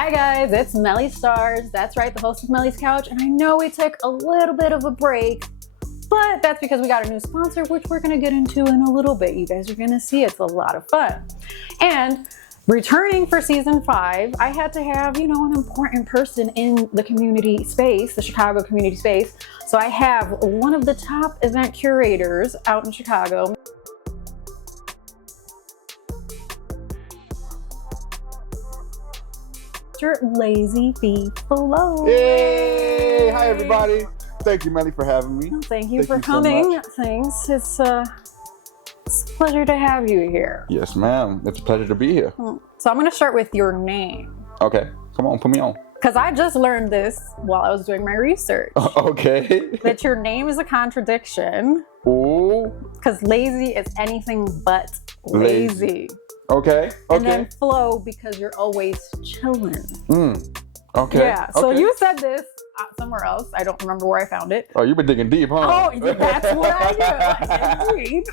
Hi guys, it's Melly Starz. That's right, the host of Melly's Couch. And I know we took a little bit of a break, but that's because we got a new sponsor, which we're gonna get into in a little bit. You guys are gonna see it's a lot of fun. And returning for season 5, I had to have, an important person in the community space, the Chicago community space. So I have one of the top event curators out in Chicago. Lazzey B. Floe. Yay! Hi everybody. Thank you, Melly, for having me. Thank you for coming. So Thanks. It's a pleasure to have you here. Yes, ma'am. It's a pleasure to be here. So I'm going to start with your name. Okay. Come on, put me on. Because I just learned this while I was doing my research. Okay. That your name is a contradiction. Ooh. Because lazy is anything but lazy. Okay. And then flow because you're always chilling. Okay. Yeah. So you said this somewhere else. I don't remember where I found it. Oh, you've been digging deep, huh? Oh, that's what I do. I dig deep.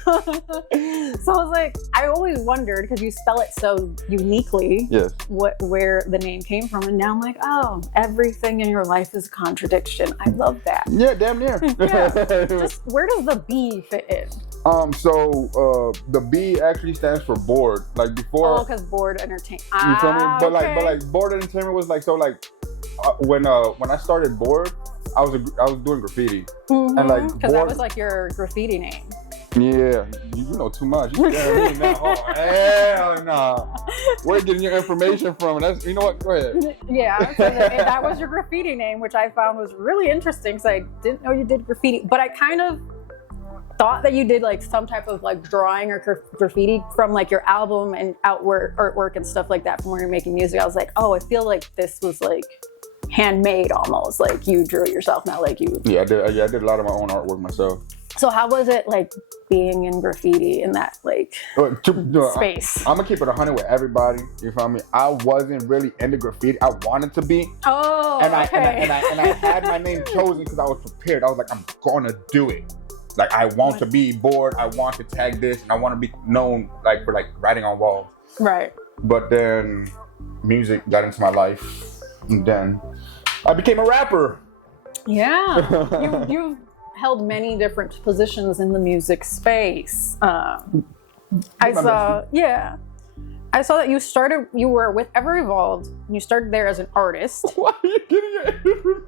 So I was like, I always wondered because you spell it so uniquely. Yes. Where the name came from, and now I'm like, oh, everything in your life is a contradiction. I love that. Yeah, damn near. Yeah. Just where does the B fit in? So the B actually stands for board. Like before. Oh, because board entertainment. You feel me? But okay. like board entertainment was like so like when I started board, I was doing graffiti. And like because that was like your graffiti name. Yeah, you know too much. You me now. Oh, hell nah. Where are you getting your information from? That's you know what? Go ahead. Yeah, so that was your graffiti name, which I found was really interesting because I didn't know you did graffiti, but I kind of thought that you did like some type of like drawing or graffiti from like your album and artwork and stuff like that from when you're making music. I was like, oh, I feel like this was like handmade almost, like you drew it yourself, not like you. Yeah, I did a lot of my own artwork myself. So how was it like being in graffiti in that like space? I'm gonna keep it 100 with everybody. You feel me? I wasn't really into graffiti. I wanted to be. Oh, and okay. I had my name chosen because I was prepared. I was like, I'm gonna do it. Like I want to be bored. I want to tag this, and I want to be known like for like writing on walls. Right. But then music got into my life, and then I became a rapper. Yeah. You've held many different positions in the music space. I saw that you were with Ever Evolved, and you started there as an artist. Why are you getting your information?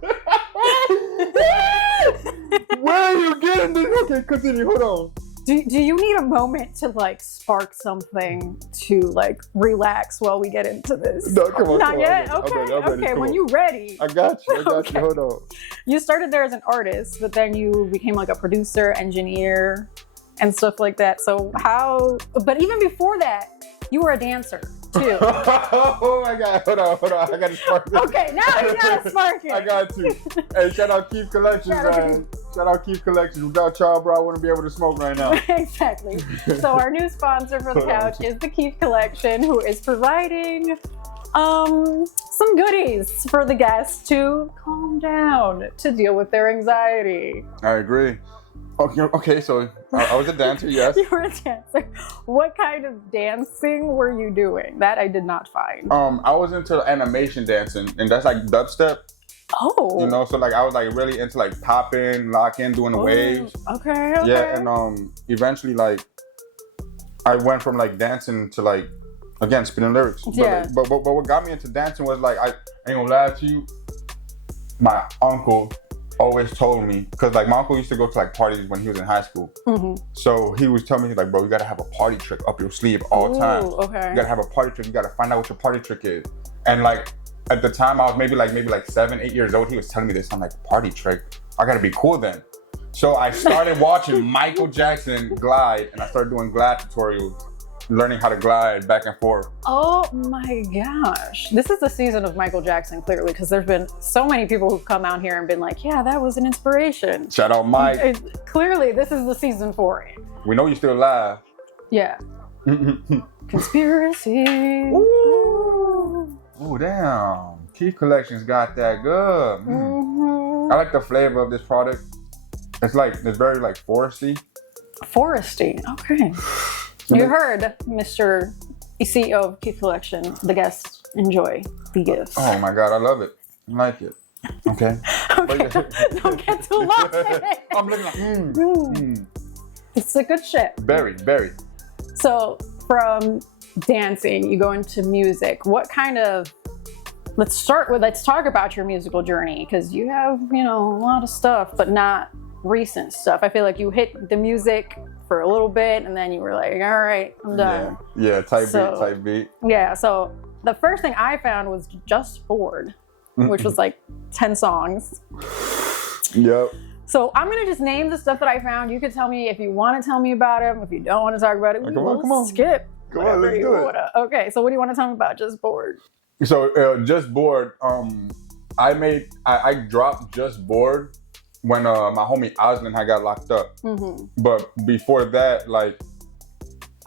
Where are you getting this? Okay, continue, hold on. Do you need a moment to like spark something to like relax while we get into this? No, come on. Not yet? I'm ready, Okay, when you're ready. I got you, Okay. hold on. You started there as an artist, but then you became like a producer, engineer, and stuff like that. So but even before that, you were a dancer too. Oh my God, hold on, I gotta spark this. Okay, now you gotta spark it. I got to. Hey, shout out Keith Collections, man. Shout out Keith Collections. Without y'all, bro, I wouldn't be able to smoke right now. Exactly. So our new sponsor for the couch is the Keith Collection, who is providing some goodies for the guests to calm down, to deal with their anxiety. I agree. Okay, so I was a dancer, yes. You were a dancer. What kind of dancing were you doing? That I did not find. I was into animation dancing, and that's like dubstep. Oh. So like I was like really into like popping, locking, doing the waves. Okay. Yeah, and eventually like I went from like dancing to like again spinning lyrics. Yeah. But what got me into dancing was like I ain't gonna lie to you, my uncle always told me, because like my uncle used to go to like parties when he was in high school. So he was telling me like, bro, you gotta have a party trick up your sleeve all the time. Okay. You gotta have a party trick. You gotta find out what your party trick is. And like at the time I was maybe like 7, 8 years old. He was telling me this. I'm like, party trick. I gotta be cool then. So I started watching Michael Jackson glide, and I started doing glide tutorials, learning how to glide back and forth. Oh my gosh. This is the season of Michael Jackson, clearly, because there's been so many people who've come out here and been like, yeah, that was an inspiration. Shout out Mike. Clearly, this is the season for it. We know you're still alive. Yeah. Conspiracy. Ooh, damn. Keith Collections got that good. I like the flavor of this product. It's very like foresty. Foresty, okay. You heard Mr. CEO of Keith Collection, the guest enjoy the gifts. Oh my God, I love it. I like it. Okay. Okay, don't get too lost in it. I'm looking like, It's a good shit. Very. So from dancing, you go into music. What kind of, let's talk about your musical journey, because you have, a lot of stuff, but not recent stuff. I feel like you hit the music for a little bit and then you were like, all right, I'm done. Yeah, type beat. Yeah, so the first thing I found was Just Bored, which was like 10 songs. Yep. So I'm gonna just name the stuff that I found. You can tell me if you want to tell me about them. If you don't want to talk about it, come on. Skip. Come on, let's do it. Okay, so what do you want to tell me about Just Bored? So Just Bored, I dropped Just Bored when my homie Oslin had got locked up. But before that, like,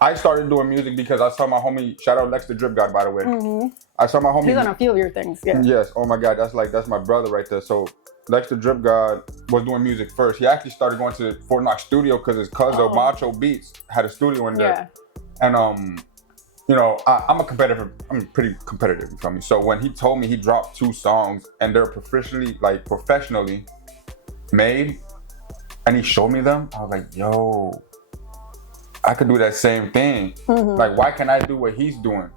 I started doing music because I saw my homie, shout out Lex the Drip God, by the way. I saw my homie. He's on a few of your things, yeah. Yes, oh my God, that's my brother right there. So Lex the Drip God was doing music first. He actually started going to Fort Knox studio because his cousin Macho Beats had a studio in there. Yeah. And I'm pretty competitive, you feel me? So when he told me he dropped 2 songs and they're professionally made, and he showed me them, I was like, yo, I could do that same thing. Like, why can't I do what he's doing?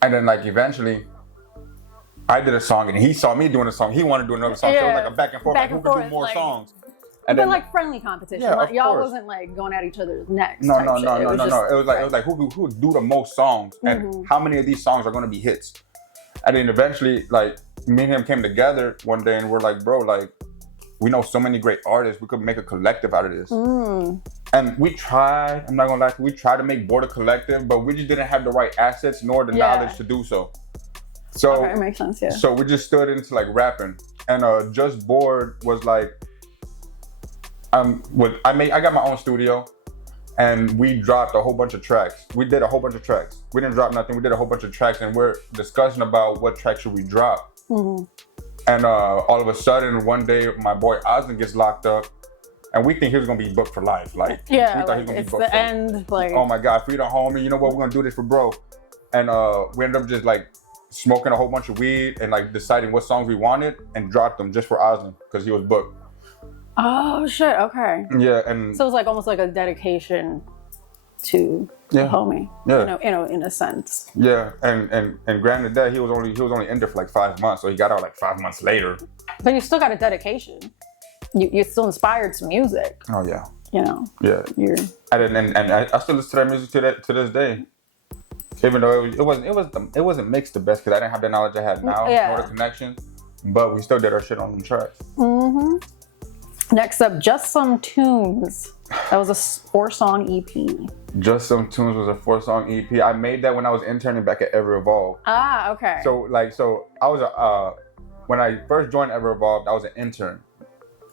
And then, like, eventually I did a song and he saw me doing a song. He wanted to do another song. So it was like a back and forth, who could do more songs. And then, like friendly competition. Yeah, like, y'all course. wasn't like going at each other's necks. No. It was like who would do the most songs and how many of these songs are gonna be hits. And then eventually, like, me and him came together one day and we're like, bro, like, we know so many great artists. We could make a collective out of this. And we tried, I'm not gonna lie, we tried to make Bored a collective, but we just didn't have the right assets nor the knowledge to do so. So okay, it makes sense, yeah. So we just stood into like rapping. And Just Bored was like, I got my own studio and we dropped a whole bunch of tracks. We did a whole bunch of tracks. We didn't drop nothing, we did a whole bunch of tracks and we're discussing about what track should we drop. And all of a sudden, one day, my boy Oslin gets locked up, and we think he was gonna be booked for life. Like, yeah, we thought he was gonna be booked it's the end. Like, oh my God, freedom, homie. You know what? We're gonna do this for bro. And we ended up just like smoking a whole bunch of weed and like deciding what songs we wanted and dropped them just for Oslin because he was booked. Oh shit! Okay. Yeah, and so it was like almost like a dedication to the homie. Yeah. In a sense. Yeah, and granted that he was only in there for like 5 months, so he got out like 5 months later. But you still got a dedication. You still inspired some music. Oh yeah. Yeah. And I still listen to that music to this day. Even though it wasn't mixed the best because I didn't have the knowledge I have now, nor the connection. But we still did our shit on them tracks. Next up, Just Some Tunes. That was a 4-song EP. Just Some Tunes was a 4-song EP. I made that when I was interning back at Ever Evolved. Ah, okay. So I was when I first joined Ever Evolved, I was an intern.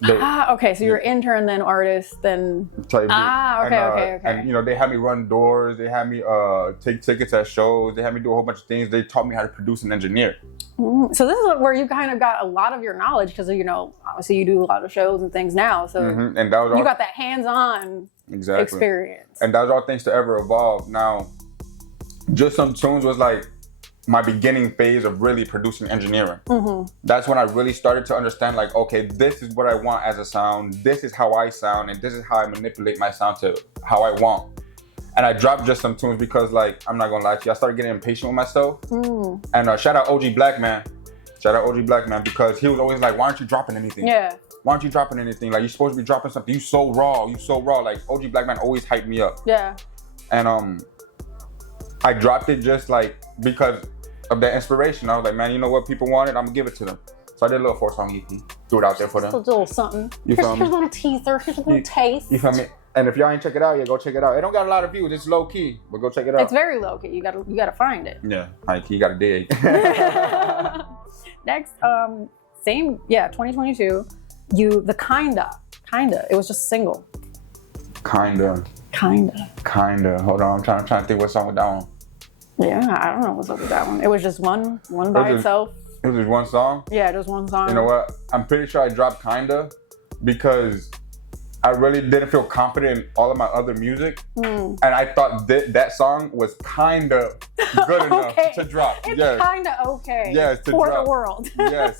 Okay. So you're intern, then artist, then. Okay. And they had me run doors. They had me take tickets at shows. They had me do a whole bunch of things. They taught me how to produce and engineer. So this is where you kind of got a lot of your knowledge because obviously you do a lot of shows and things now. So and that was you got that hands-on experience. And that was all thanks to Ever Evolved. Now, Just Some Tunes was like my beginning phase of really producing engineering. That's when I really started to understand, like, okay, this is what I want as a sound. This is how I sound, and this is how I manipulate my sound to how I want. And I dropped Just Some Tunes because, like, I'm not gonna lie to you, I started getting impatient with myself. And shout out OG Black Man. Shout out OG Black Man because he was always like, why aren't you dropping anything? Yeah. Why aren't you dropping anything? Like, you're supposed to be dropping something. You so raw. Like, OG Black Man always hyped me up. Yeah. And I dropped it just like because of that inspiration. I was like, man, you know what? People want it. I'm gonna give it to them. So I did a little 4-song EP. Threw it out there for them. Just a little something. You feel me? Here's a little teaser. Here's a little taste. You feel me? And if y'all ain't check it out, yeah, go check it out. It don't got a lot of views. It's low key, but go check it out. It's very low key. You gotta find it. Yeah, high key. You gotta dig. Next, 2022. The kinda. It was just a single. Kinda. Hold on, I'm trying to think what song with that one. Yeah, I don't know what's up with that one. It was just one by itself. It was just one song? Yeah, just one song. You know what? I'm pretty sure I dropped Kinda because I really didn't feel confident in all of my other music. And I thought that song was kind of good enough to drop. It's kind of okay for the world.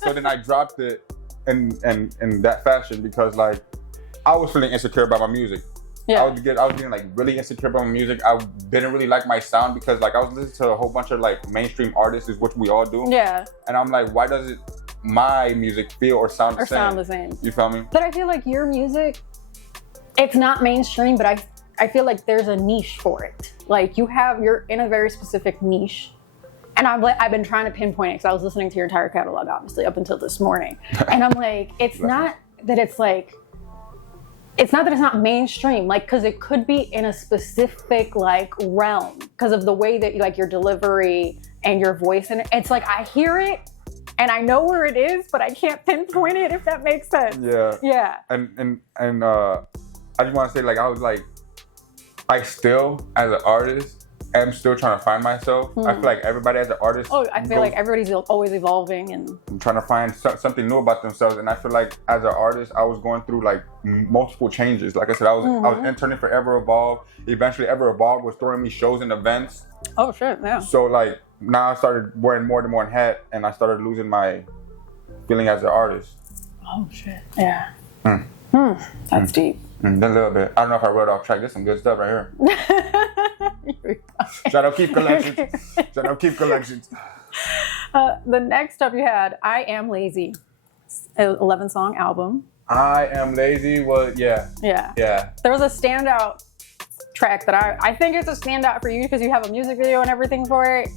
So then I dropped it in that fashion because like I was feeling insecure about my music. I was getting like really insecure about my music. I didn't really like my sound because like I was listening to a whole bunch of like mainstream artists, is what we all do. And I'm like, why does my music feel or sound the same? You feel me? But I feel like your music, it's not mainstream, but I feel like there's a niche for it. Like you're in a very specific niche. And I've been trying to pinpoint it because I was listening to your entire catalog, obviously, up until this morning. And I'm like, it's not that it's not mainstream, like, because it could be in a specific like realm because of the way that like your delivery and your voice, and it's like I hear it and I know where it is, but I can't pinpoint it, if that makes sense. And I just want to say, like, I still as an artist am still trying to find myself. I feel like everybody as an artist. I feel like everybody's always evolving and trying to find something new about themselves. And I feel like as an artist, I was going through like multiple changes. Like I said, I was interning for Ever Evolve. Eventually, Ever Evolve was throwing me shows and events. Oh shit! Yeah. So like now I started wearing more than one hat, and I started losing my feeling as an artist. Oh shit! Yeah. That's deep. A little bit. I don't know if I wrote off track. There's some good stuff right here. Shout out Keep Collections. Shout out Keep Collections. The next up you had, I Am Lazy, 11-song album. I Am Lazy was, yeah. There was a standout track that I think it's a standout for you because you have a music video and everything for it.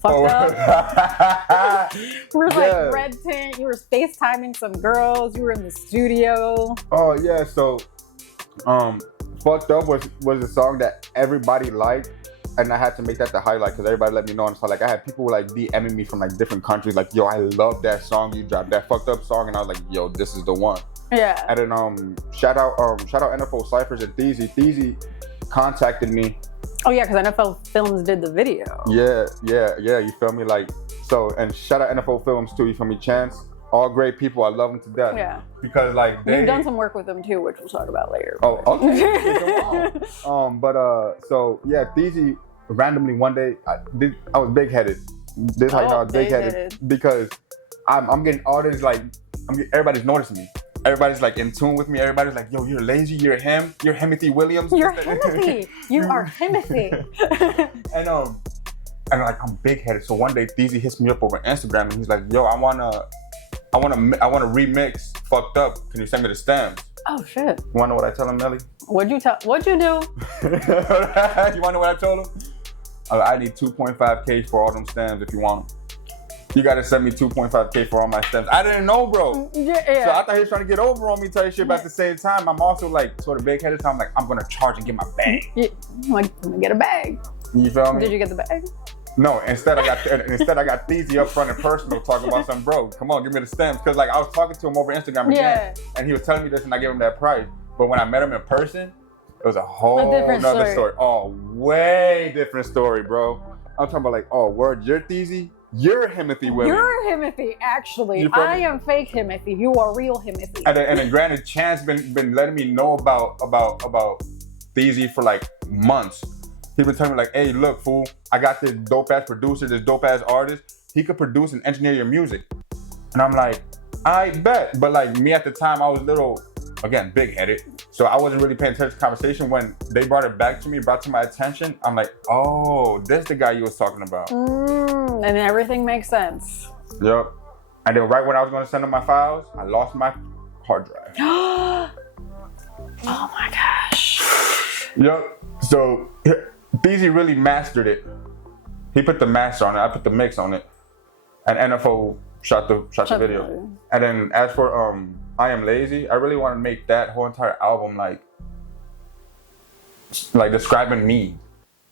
Fucked up. You were like red tint. You were FaceTiming some girls. You were in the studio. Oh yeah, so Fucked Up was a song that everybody liked, and I had to make that the highlight because everybody let me know. And so like I had people like DMing me from like different countries, like, yo, I love that song you dropped, that Fucked Up song, and I was like, yo, this is the one. Yeah. And then shout out NFL Cyphers and Theezy. Theezy contacted me. Oh yeah, because NFL Films did the video. Yeah. You feel me? Like, so, and shout out NFL Films too. You feel me? Chance, all great people. I love them to death. Yeah. Because like you've done some work with them too, which we'll talk about later. Oh, okay. So yeah, Theezy randomly one day I was big headed. This is how you know I was big headed because I'm getting all this like everybody's noticing me. Everybody's like in tune with me. Everybody's like, yo, you're lazy, you're him, you're Himothy Williams. You're Himothy. You are Himothy. and like I'm big headed. So one day Theezy hits me up over Instagram and he's like, yo, I wanna remix Fucked Up. Can you send me the stems? Oh shit. You wanna know what I tell him, Melly? What'd you do? You wanna know what I told him? I need 2.5K for all them stems if you want them. You gotta send me 2.5K for all my stems. I didn't know, bro. Yeah. So I thought he was trying to get over on me type shit, but at the same time, I'm also like sort of big headed. So I'm like, I'm gonna charge and get my bag. Yeah. Like, I'm gonna get a bag. You feel me? Did you get the bag? No, instead I got Theezy up front and personal talking about something, bro. Come on, give me the stems. Cause like I was talking to him over Instagram again, and he was telling me this and I gave him that price. But when I met him in person, it was a whole nother story. Oh, way different story, bro. I'm talking about like, oh, word, you're Theezy? You're Himothy Williams. You're Himothy, actually. I am fake Himothy. You are real Himothy. And then granted, Chance been letting me know about Theezy for like months. He been telling me like, hey, look, fool, I got this dope ass producer, this dope ass artist. He could produce and engineer your music. And I'm like, I bet. But like me at the time, I was little, again, big headed. So I wasn't really paying attention to the conversation. When they brought it back to me, brought to my attention, I'm like, oh, this the guy you was talking about. And everything makes sense. Yep. And then right when I was going to send him my files, I lost my hard drive. Oh my gosh. Yep. So Theezy really mastered it. He put the master on it. I put the mix on it. And NFO shot the video. And then as for I Am Lazy, I really want to make that whole entire album like describing me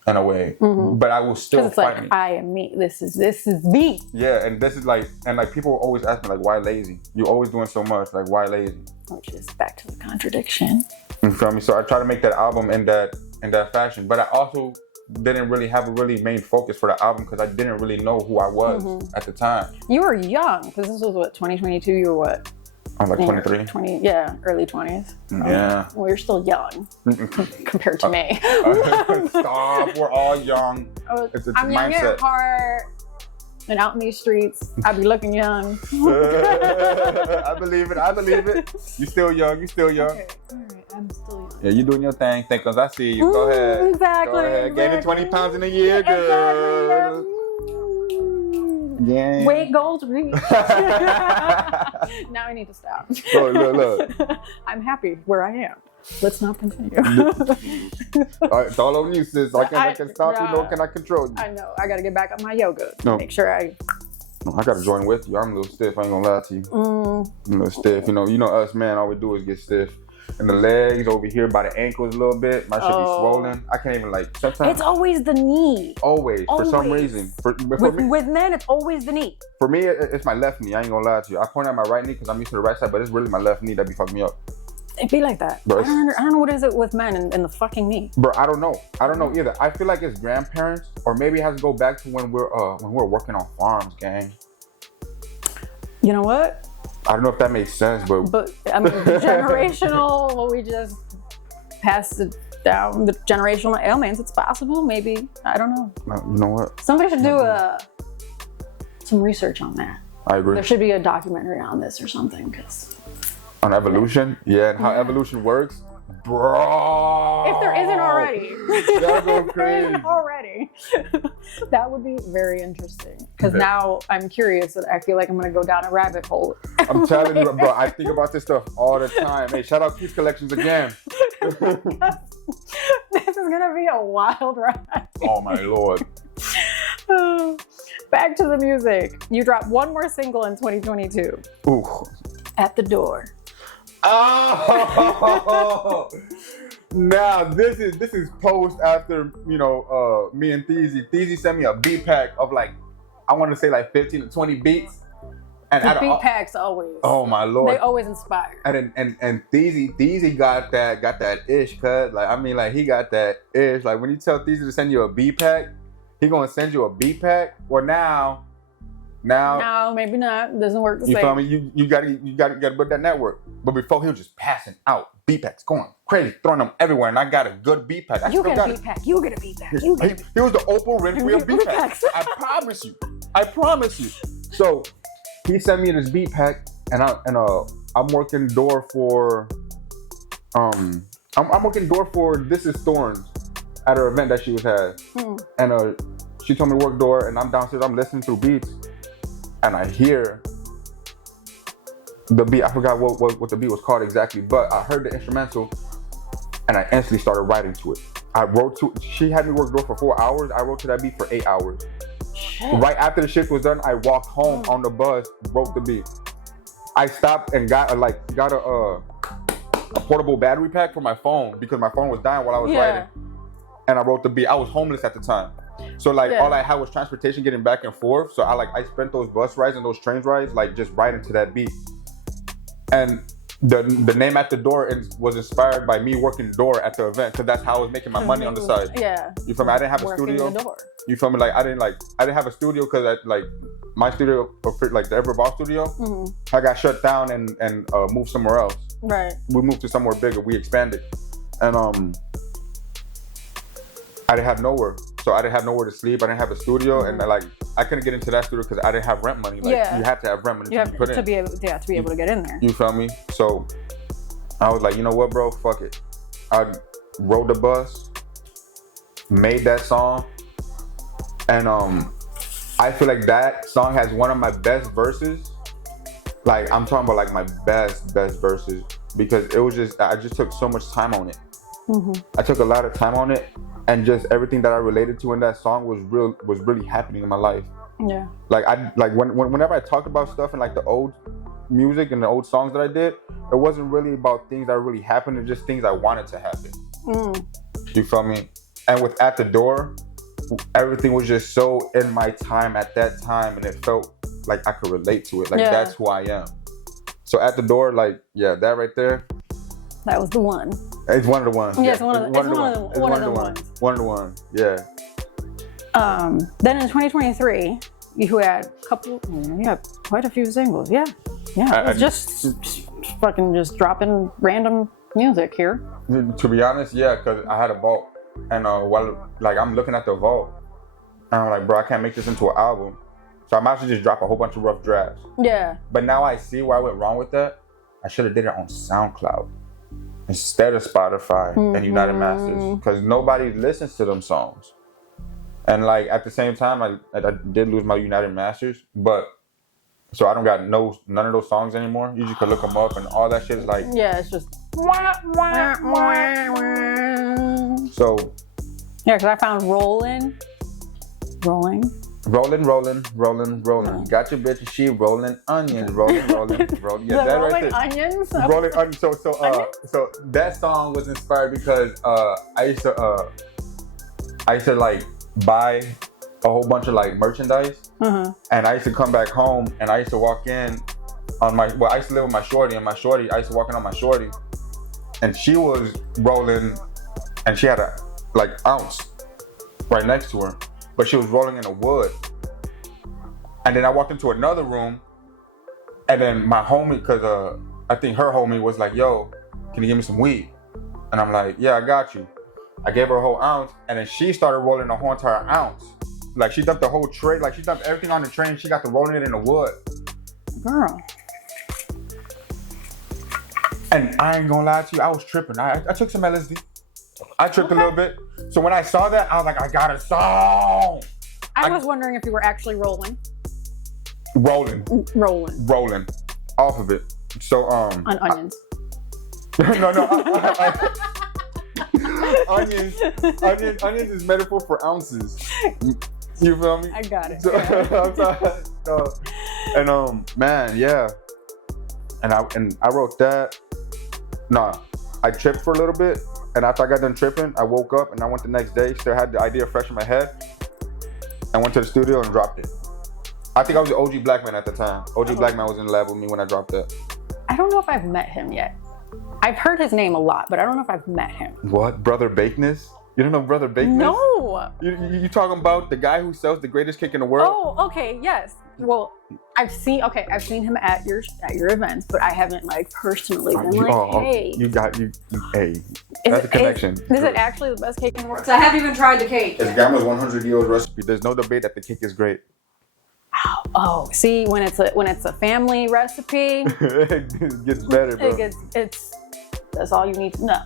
in a way. But I will still fight me. I am me. This is me. Yeah, and this is like, and like people always ask me like, why lazy? You always doing so much, like why lazy? Which is back to the contradiction. You feel me? So I try to make that album in that fashion. But I also didn't really have a really main focus for the album because I didn't really know who I was at the time. You were young, because this was what, 2022, you were what? I'm like 23. 20, yeah, early 20s. Yeah. Well, you're still young compared to me. Stop, we're all young. It's I'm young at heart, and out in these streets, I be looking young. I believe it. You still young. Okay, all right, I'm still young. Yeah, you doing your thing. Thank us. I see you. Go ahead. Exactly. Go ahead. Gaining 20 pounds in a year, girl. Exactly. Yeah. Weight goals reached. Now I need to stop. Look. I'm happy where I am. Let's not continue. All right, it's all on you, sis. I can stop you, nor can I control you. I know. I got to get back on my yoga. No. Make sure I got to join with you. I'm a little stiff. I ain't gonna lie to you. I'm a little stiff. You know us, man. All we do is get stiff. And the legs over here by the ankles a little bit. My shit be swollen. I can't even sometimes. It's always the knee. Always. For some reason. With men, it's always the knee. For me, it's my left knee. I ain't gonna lie to you. I point at my right knee because I'm used to the right side, but it's really my left knee that be fucking me up. It be like that. Bro, I don't know what is it with men and the fucking knee. Bro, I don't know either. I feel like it's grandparents, or maybe it has to go back to when we're working on farms, gang. You know what? I don't know if that makes sense, but I mean, generational. We just pass it down. The generational ailments. It's possible. Maybe. I don't know. You know what? Somebody should do some research on that. I agree. There should be a documentary on this or something, because on evolution, and how evolution works, bro. If there isn't already, That'll go crazy. That would be very interesting. Because now I'm curious, and I feel like I'm gonna go down a rabbit hole. I'm telling you, bro. I think about this stuff all the time. Hey, shout out Keith Collections again. This is gonna be a wild ride. Oh my lord. Back to the music. You dropped one more single in 2022. Ooh. At the Door. Oh. Now this is post after me and Theezy sent me a beat pack of I want to say 15 to 20 beats. And the beat packs always. Oh my lord. They always inspire. And Theezy got that ish, cuz he got that ish. Like when you tell Theezy to send you a beat pack, he gonna send you a beat pack. Well now no, maybe not. It doesn't work the same. You feel me? You gotta build that network. But before he was just passing out beat packs, going crazy, throwing them everywhere, and I got a good beat pack. You get a beat pack. You get a beat pack. He was the Oprah Winfrey of beat packs. I promise you. So he sent me this beat pack, and I'm working door for I'm working door for This Is Thorns at her event that she was had, and she told me to work door, and I'm downstairs, I'm listening through beats, and I hear the beat. I forgot what the beat was called exactly, but I heard the instrumental, and I instantly started writing to it. She had me work door for 4 hours. I wrote to that beat for 8 hours. Shit. Right after the shift was done, I walked home on the bus, wrote the beat. I stopped and got a portable battery pack for my phone because my phone was dying while I was writing. And I wrote the beat. I was homeless at the time. So all I had was transportation getting back and forth. So I spent those bus rides and those train rides just writing to that beat. And the name At the Door was inspired by me working door at the event, because that's how I was making my money on the side. Yeah. You feel me? I didn't have a studio. The door. You feel me? I didn't have a studio because my studio, the Ever Ball studio, I got shut down and moved somewhere else. Right. We moved to somewhere bigger. We expanded, and I didn't have nowhere. So I didn't have nowhere to sleep. I didn't have a studio, and I couldn't get into that studio because I didn't have rent money. You have to have rent money to be able to get in there. You feel me? So I was like, you know what, bro? Fuck it. I rode the bus, made that song, and I feel like that song has one of my best verses. I'm talking about my best verses, because I just took so much time on it. I took a lot of time on it, and just everything that I related to in that song was really happening in my life. Yeah. Whenever I talked about stuff in the old music and the old songs that I did, it wasn't really about things that really happened, it's just things I wanted to happen. You feel me? And with At the Door, everything was just so in my time at that time, and it felt like I could relate to it. That's who I am. So At the Door, that right there. That was the one. It's one of the ones. Yeah, it's one of the ones. One of the ones, yeah. Then in 2023, you had quite a few singles, yeah. Yeah, it's just fucking just dropping random music here. To be honest, yeah, because I had a vault, and while like I'm looking at the vault, and I'm like, bro, I can't make this into an album, so I might as well just drop a whole bunch of rough drafts. Yeah. But now I see where I went wrong with that. I should have did it on SoundCloud instead of Spotify and United Masters, because nobody listens to them songs. And like at the same time, I did lose my United Masters, but so I don't got none of those songs anymore. You just could look them up, and all that shit is like, yeah, it's just so. Yeah, because I found rolling. Rolling. Got your bitch, she rolling onions, rolling. Yeah, that rolling right there. onions. Rolling onions. So that song was inspired because I used to like buy a whole bunch of like merchandise, and I used to come back home and I used to walk in on I used to live with my shorty, and I used to walk in on my shorty, and she was rolling, and she had a like ounce right next to her, but she was rolling in the wood. And then I walked into another room, and then my homie, because I think her homie was like, yo, can you give me some weed? And I'm like, yeah, I got you. I gave her a whole ounce, and then she started rolling the whole entire ounce. Like, she dumped the whole tray, like she dumped everything on the tray, and she got to rolling it in the wood. Girl. And I ain't gonna lie to you, I was tripping. I took some LSD. I tripped a little bit. So when I saw that, I was like, I got a song. I was wondering if you were actually rolling. Rolling off of it. So on onions. Onions is metaphor for ounces. You feel me? I got it. So, and man, yeah. And I wrote that. Nah, I tripped for a little bit, and after I got done tripping, I woke up and I went the next day. Still had the idea fresh in my head. I went to the studio and dropped it. I think I was the OG Black Man at the time. OG Black Man was in the lab with me when I dropped that. I don't know if I've met him yet. I've heard his name a lot, but I don't know if I've met him. What? Brother Bakeness? You don't know Brother Bakeness? No. You talking about the guy who sells the greatest cake in the world? Oh, okay, yes. Well, I've seen him at your events, but I haven't like personally been hey. Hey. That's a connection. Is it actually the best cake in the world? So I haven't even tried the cake. It's Gamma's 100-year-old recipe. There's no debate that the cake is great. Oh, see, when it's a family recipe, it gets better, bro. That's all you need to know.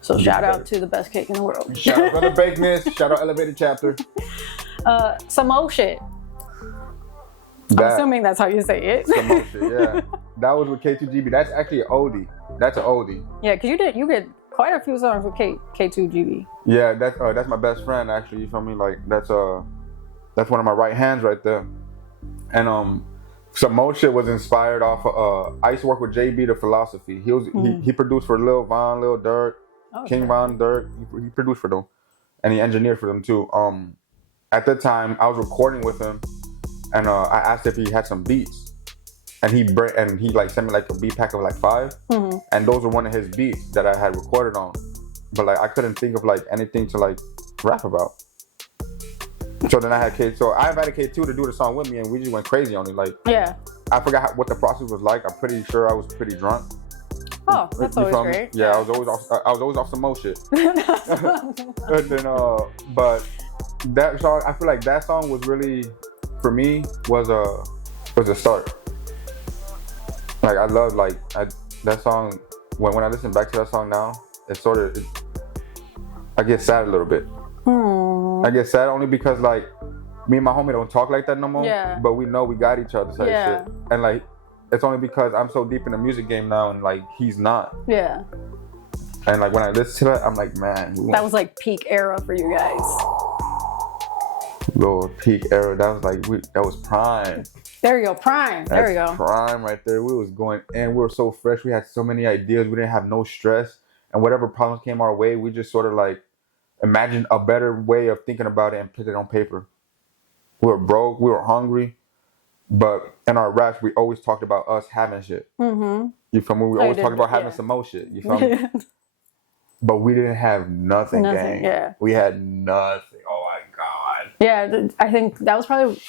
So shout out to the best cake in the world. Shout out Brother Bakeness. Shout out Elevated Chapter. Some old shit. I'm assuming that's how you say it. Some old shit, yeah. That was with K2GB. That's actually an oldie. That's an oldie. Yeah, because you did quite a few songs with K2GB. Yeah, that's my best friend actually. You feel me? Like that's one of my right hands right there. And some more shit was inspired off of, I used to work with JB the Philosophy. He produced for Lil Von, Lil Durk, King Von Durk. He produced for them, and he engineered for them too. At the time, I was recording with him, and I asked if he had some beats, and he like sent me like a beat pack of like 5, and those were one of his beats that I had recorded on, but like I couldn't think of like anything to like rap about. So then I had K. So I invited K2 to do the song with me, and we just went crazy on it. Like, yeah, I forgot what the process was like. I'm pretty sure I was pretty drunk. Oh, that's always great. Yeah, I was always off some more shit. And then, but that song, I feel like that song was really, for me, was a start. Like I love that song. When I listen back to that song now, I get sad a little bit. I get sad only because like me and my homie don't talk like that no more. Yeah. But we know we got each other type shit. And like it's only because I'm so deep in the music game now and like he's not. Yeah. And like when I listen to that, I'm like, man. That was like peak era for you guys. Lord, peak era. That was like that was prime. There you go, prime. There you go. Prime right there. We was going and we were so fresh. We had so many ideas. We didn't have no stress. And whatever problems came our way, we just sort of like imagine a better way of thinking about it and put it on paper. We were broke, we were hungry, but in our raps, we always talked about us having shit. Mm-hmm. You feel me? We always talked about having some more shit. You feel me? But we didn't have nothing, gang. Yeah. We had nothing. Oh my God. Yeah, I think that was probably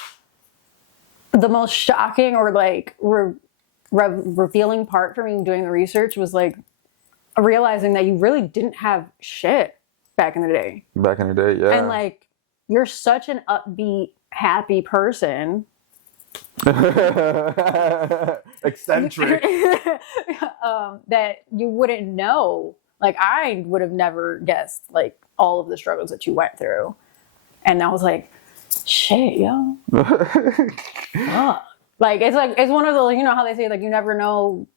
the most shocking or like revealing part for me doing the research was like realizing that you really didn't have shit back in the day. Back in the day, yeah. And like, you're such an upbeat, happy person. Eccentric. That you wouldn't know. Like, I would have never guessed like all of the struggles that you went through. And I was like, shit, yo. Fuck. Like, it's one of the, you know how they say, like, you never know,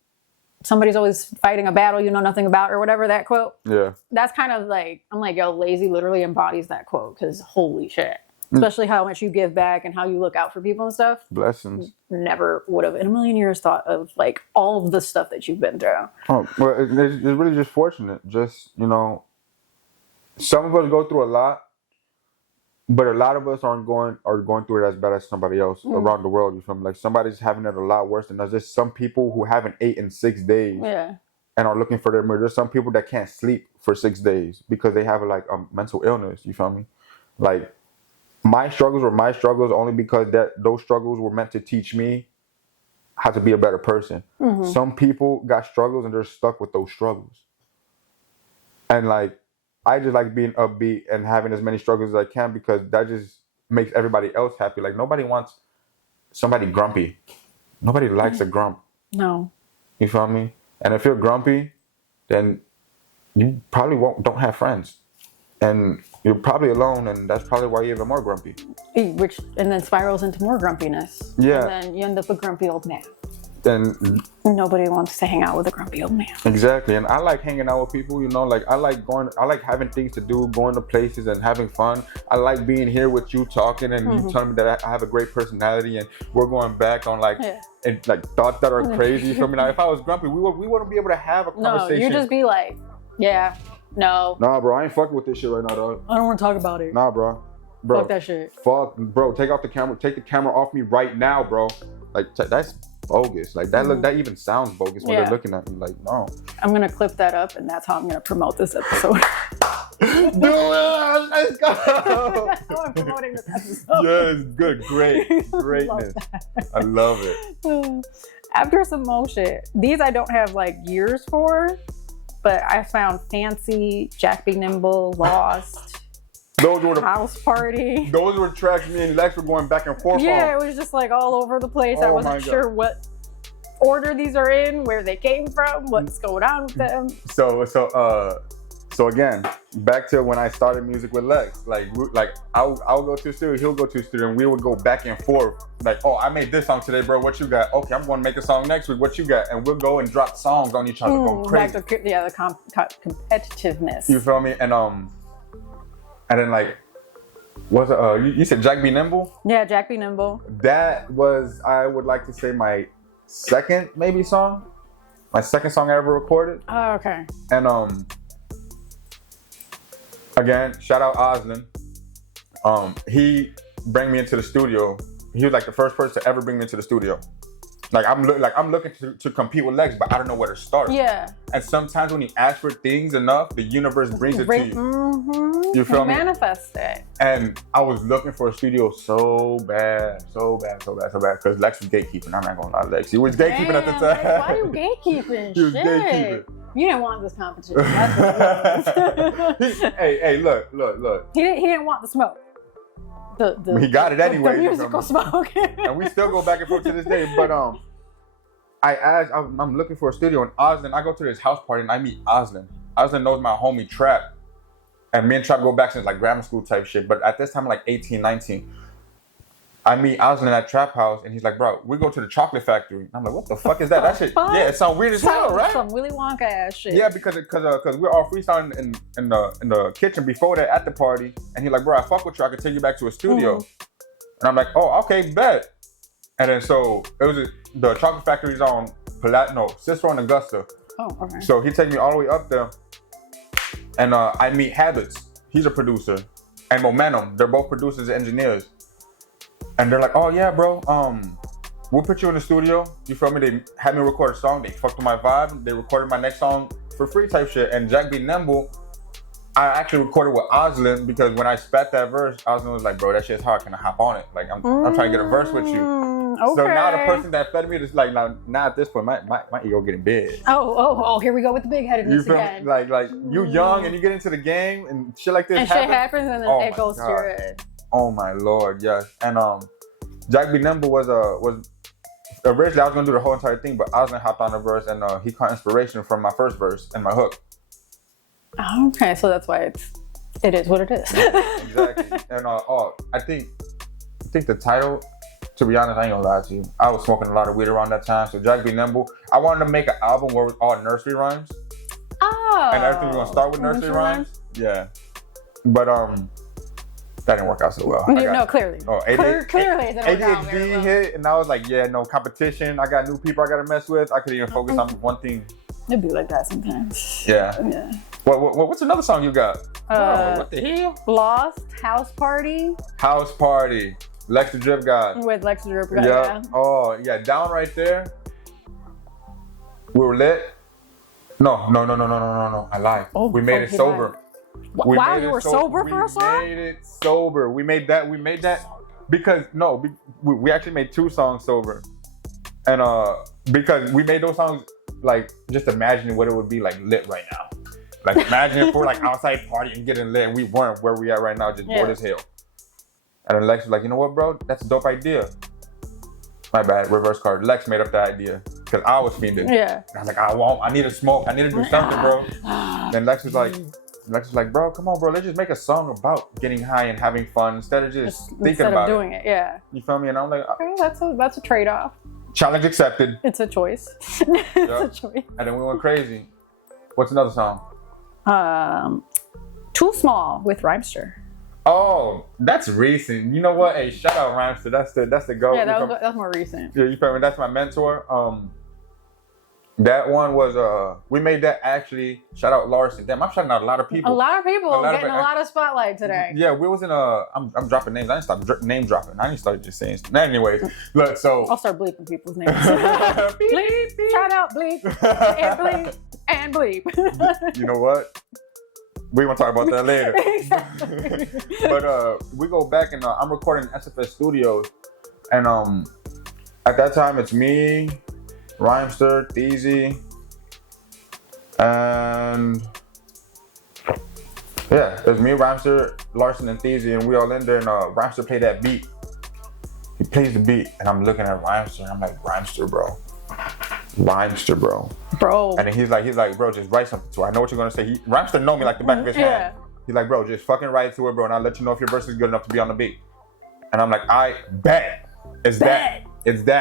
somebody's always fighting a battle you know nothing about, or whatever, that quote. Yeah. That's kind of like, I'm like, yo, Lazzey literally embodies that quote, because holy shit. Especially how much you give back and how you look out for people and stuff. Blessings. Never would have in a million years thought of like all of the stuff that you've been through. Oh, well, it's really just fortunate. Just, you know, some of us go through a lot, but a lot of us are going through it as bad as somebody else around the world. You feel me? Like, somebody's having it a lot worse than us. There's some people who haven't ate in 6 days and are looking for their murder. There's some people that can't sleep for 6 days because they have like a mental illness. You feel me? Like, my struggles were my struggles only because those struggles were meant to teach me how to be a better person. Mm-hmm. Some people got struggles and they're stuck with those struggles. And like, I just like being upbeat and having as many struggles as I can, because that just makes everybody else happy. Like, nobody wants somebody grumpy. Nobody likes a grump. No. You feel me? And if you're grumpy, then you probably don't have friends. And you're probably alone, and that's probably why you're even more grumpy. And then spirals into more grumpiness. Yeah. And then you end up a grumpy old man. And nobody wants to hang out with a grumpy old man. Exactly. And I like hanging out with people, you know, like I like having things to do, going to places and having fun. I like being here with you talking and you telling me that I have a great personality, and we're going back on like and like thoughts that are crazy. For me, now if I was grumpy, we wouldn't be able to have a conversation. No, you just be like, yeah, no. Nah, bro, I ain't fucking with this shit right now, dog. I don't want to talk about it. Nah, bro. Fuck that shit. Fuck, bro. Take the camera off me right now, bro. Like, that's bogus. Like, that even sounds bogus when they're looking at me. Like, no. I'm gonna clip that up, and that's how I'm gonna promote this episode. Do it! Let's go! That's how I'm promoting this episode. Yes, good, greatness. I love it. After some motion, these I don't have like years for, but I found Fancy, Jack Be Nimble, Lost. Those were the House Party. Those were tracks me and Lex were going back and forth. Yeah, it was just like all over the place. I wasn't sure what order these are in, where they came from, what's going on with them. So again, back to when I started music with Lex. Like I'll go to the studio, he'll go to the studio, and we would go back and forth. Like, oh, I made this song today, bro. What you got? Okay, I'm going to make a song next week. What you got? And we'll go and drop songs on each other, go crazy. Back to the competitiveness. You feel me? And then like, what's you said Jack Be Nimble? Yeah, Jack Be Nimble. That was, I would like to say, my second song. My second song I ever recorded. Oh, okay. And again, shout out Oslin. He bring me into the studio. He was like the first person to ever bring me into the studio. Like I'm looking to compete with Lex, but I don't know where to start. Yeah. And sometimes when you ask for things enough, the universe brings it to you. Mm-hmm. You feel me? Manifest it. And I was looking for a studio so bad, because Lex was gatekeeping. I'm not gonna lie, Lex. He was gatekeeping at the time. Lex, why are you gatekeeping? He was gatekeeping. You didn't want this competition. That's what it was. Hey, look. He didn't want the smoke. He got it anyway. The musical smoke. And we still go back and forth to this day. But I'm looking for a studio in Oslin. I go to this house party and I meet Oslin. Oslin knows my homie Trap. And me and Trap go back since like grammar school type shit. But at this time, I'm like 18, 19. I meet Oslin at Trap House and he's like, bro, we go to the chocolate factory. I'm like, what the fuck is that? That shit, yeah, it sounds weird as hell, right? Some Willy Wonka ass shit. Yeah, because we're all freestyling in the kitchen before that at the party. And he's like, bro, I fuck with you. I can take you back to a studio. And I'm like, oh, okay, bet. And then so it was the chocolate factory's on Cicero and Augusta. Oh, okay. So he takes me all the way up there. And I meet Habits. He's a producer. And Momentum. They're both producers and engineers. And they're like, oh yeah, bro, we'll put you in the studio. You feel me? They had me record a song. They fucked with my vibe. They recorded my next song for free type shit. And Jack Be Nimble, I actually recorded with Oslin because when I spat that verse, Oslin was like, bro, that shit's hard. Can I hop on it? Like, I'm trying to get a verse with you. So now the person that fed me is like, now at this point, my ego getting big. Oh, here we go with the big headedness You feel again. me? Like you young and you get into the game and shit like this and shit happens and then it goes to your head. Oh my lord, yes. And Jack B. Nimble was originally I was gonna do the whole entire thing, but I was gonna hop on the verse and he caught inspiration from my first verse and my hook. Okay, so that's why it is what it is. Exactly. And I think the title, to be honest, I ain't gonna lie to you, I was smoking a lot of weed around that time. So Jack B. Nimble, I wanted to make an album where it was all nursery rhymes. Oh. And everything was gonna start with nursery rhymes. Yeah. But that didn't work out so well. No, clearly. Clearly it didn't work out ADHD very well. hit, and I was like, yeah, no competition. I got new people I gotta mess with. I could even focus on one thing. It'd be like that sometimes. Yeah. What's another song you got? What the hell? Lost, House Party. House Party. Lex the Drip God. With Lex the Drip God, yeah. Oh, yeah, down right there. We were lit. No. I lied. Oh, we made it sober. Wow, you were sober for a song? We made it sober. We made that because we actually made 2 songs sober. And because we made those songs like just imagining what it would be like lit right now. Like imagine if we're like outside partying and getting lit and we weren't where we at right now, just bored as hell. And then Lex was like, you know what, bro? That's a dope idea. My bad, reverse card. Lex made up the idea because I was fiending. Yeah. And I was like, I need to smoke. I need to do something, bro. Then Lex was like, bro, come on, bro. Let's just make a song about getting high and having fun instead of just thinking about doing it. Yeah. You feel me? And I'm like, okay, that's a trade-off. Challenge accepted. It's a choice. It's a choice. And then we went crazy. What's another song? Too Small with Rhymester. Oh, that's recent. You know what? Hey, shout out Rhymester. That's the go. Yeah, that was more recent. Yeah, you feel me? That's my mentor. That one was we made that actually. Shout out Larson. Damn, I'm shouting out a lot of people. A lot of people getting a lot of spotlight today. Yeah, we was in I'm dropping names. I didn't stop name dropping. I didn't start just saying. Anyways, look. So I'll start bleeping people's names. Bleep. Shout out bleep and bleep and bleep. You know what? We gonna talk about that later. Exactly. But we go back and I'm recording in SFS Studios, and at that time it's me, Rhymester, Theezy, and yeah, it's me, Rhymester, Larson, and Theezy, and we all in there. And Rhymester played that beat. He plays the beat, and I'm looking at Rhymester, and I'm like, Rhymester, bro. And then he's like, bro, just write something to it. I know what you're gonna say. Rhymester know me like the back of his hand. He's like, bro, just fucking write to it, bro, and I'll let you know if your verse is good enough to be on the beat. And I'm like, I bet. It's that.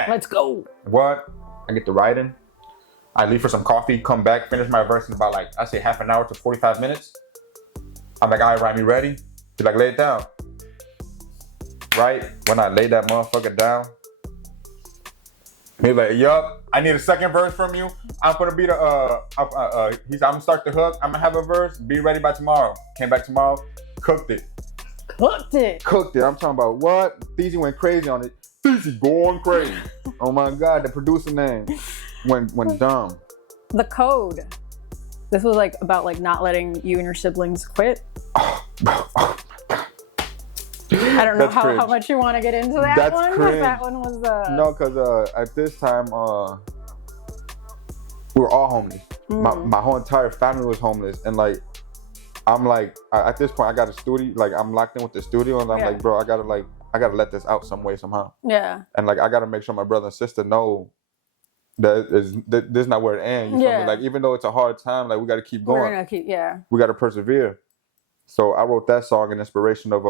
Let's go. What? I get to writing. I leave for some coffee, come back, finish my verse in about like, I say half an hour to 45 minutes. I'm like, all right, Rhyme, you ready? He's like, lay it down. Right? When I lay that motherfucker down, he's like, yup, I need a second verse from you. I'm gonna be I'm gonna start the hook. I'm gonna have a verse. Be ready by tomorrow. Came back tomorrow, cooked it. I'm talking about what? Theezy went crazy on it. Theezy going crazy. Oh my God, the producer name went dumb. The Code. This was like about like not letting you and your siblings quit. I don't know how much you want to get into that one. Cringe. That one was no, because at this time we were all homeless. My whole entire family was homeless, and like I'm like at this point I got a studio. Like I'm locked in with the studio, and I'm like, bro, I gotta let this out some way somehow. Yeah. And like I gotta make sure my brother and sister know that this is not where it ends. You feel me? Like even though it's a hard time, like we gotta keep going. We're gonna keep we gotta persevere. So I wrote that song in inspiration of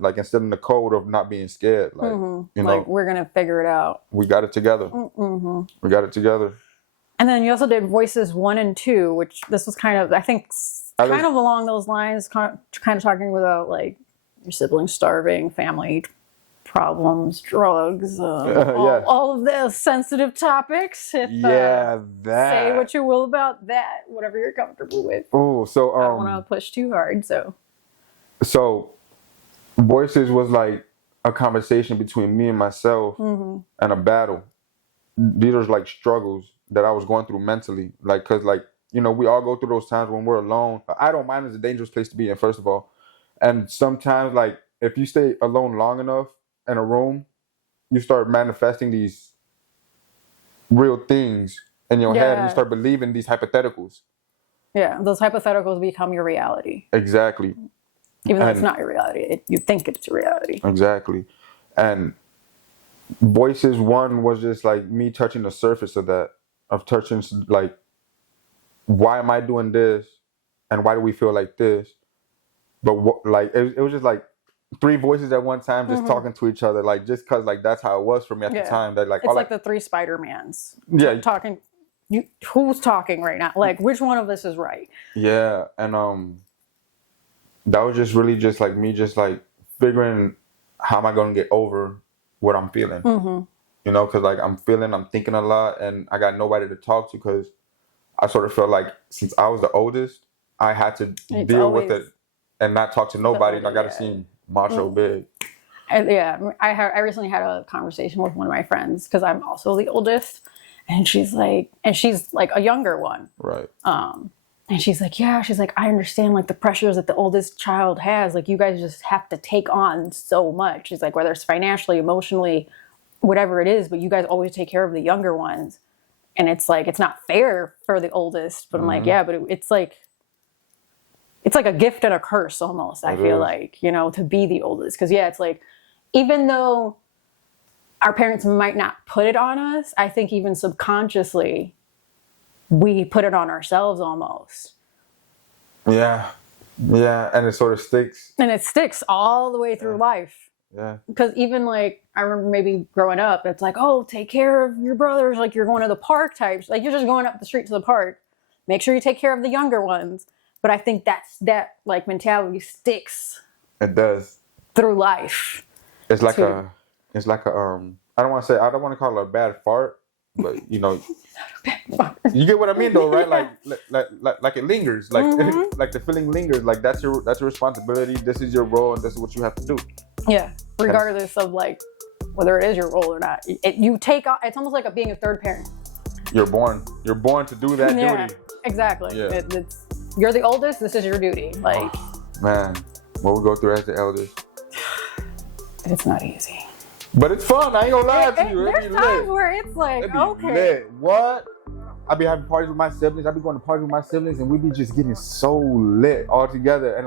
like instead of the code of not being scared, like you know, like we're gonna figure it out. We got it together. We got it together. And then you also did Voices 1 and 2, which this was kind of, I think, kind of along those lines, kind of talking about like your siblings starving, family problems, drugs, all of those sensitive topics. Say what you will about that, whatever you're comfortable with. Oh, so I don't want to push too hard, So Voices was like a conversation between me and myself and a battle. These are like struggles that I was going through mentally. Like, cause like, you know, we all go through those times when we're alone. I don't mind. It's a dangerous place to be in, first of all. And sometimes like, if you stay alone long enough in a room, you start manifesting these real things in your head, and you start believing these hypotheticals. Yeah, those hypotheticals become your reality. Exactly. Even though it's not your reality, you think it's your reality. Exactly. And Voices 1 was just like me touching the surface of that, of touching like, why am I doing this, and why do we feel like this? But like it was just like 3 voices at one time just talking to each other, like just cause like that's how it was for me at the time. That like it's like the 3 Spider-Mans. Yeah, talking. Who's talking right now? Like which one of this is right? Yeah, and that was just really just like me, just like figuring how am I gonna get over what I'm feeling. You know, because like I'm thinking a lot, and I got nobody to talk to, because I sort of felt like since I was the oldest, I had to deal with it and not talk to nobody. And I got to seem macho big. And I recently had a conversation with one of my friends, because I'm also the oldest, and she's like a younger one, right? And she's like, I understand like the pressures that the oldest child has. Like you guys just have to take on so much. She's like, whether it's financially, emotionally, whatever it is, but you guys always take care of the younger ones. And it's like, it's not fair for the oldest, but I'm like, yeah, but it's like a gift and a curse almost. I feel like, you know, to be the oldest. Cause it's like, even though our parents might not put it on us, I think even subconsciously we put it on ourselves almost. Yeah. And it sort of sticks. And it sticks all the way through life. Yeah. Because even like, I remember maybe growing up, it's like, oh, take care of your brothers. Like you're going to the park types. Like you're just going up the street to the park. Make sure you take care of the younger ones. But I think that like mentality sticks. It does. Through life. It's like I don't want to call it a bad fart, but you know, you get what I mean though, right? Like it lingers, like like the feeling lingers. Like that's your responsibility. This is your role, and this is what you have to do. Yeah, regardless of like whether it is your role or not. You take on. It's almost like being a third parent. You're born to do that duty. Exactly. Yeah. You're the oldest. This is your duty. Like, man, what we go through as the eldest. It's not easy. But it's fun. I ain't gonna lie to you. There's times where it's like, okay. Lit. What? I be having parties with my siblings. I be going to parties with my siblings, and we be just getting so lit all together. And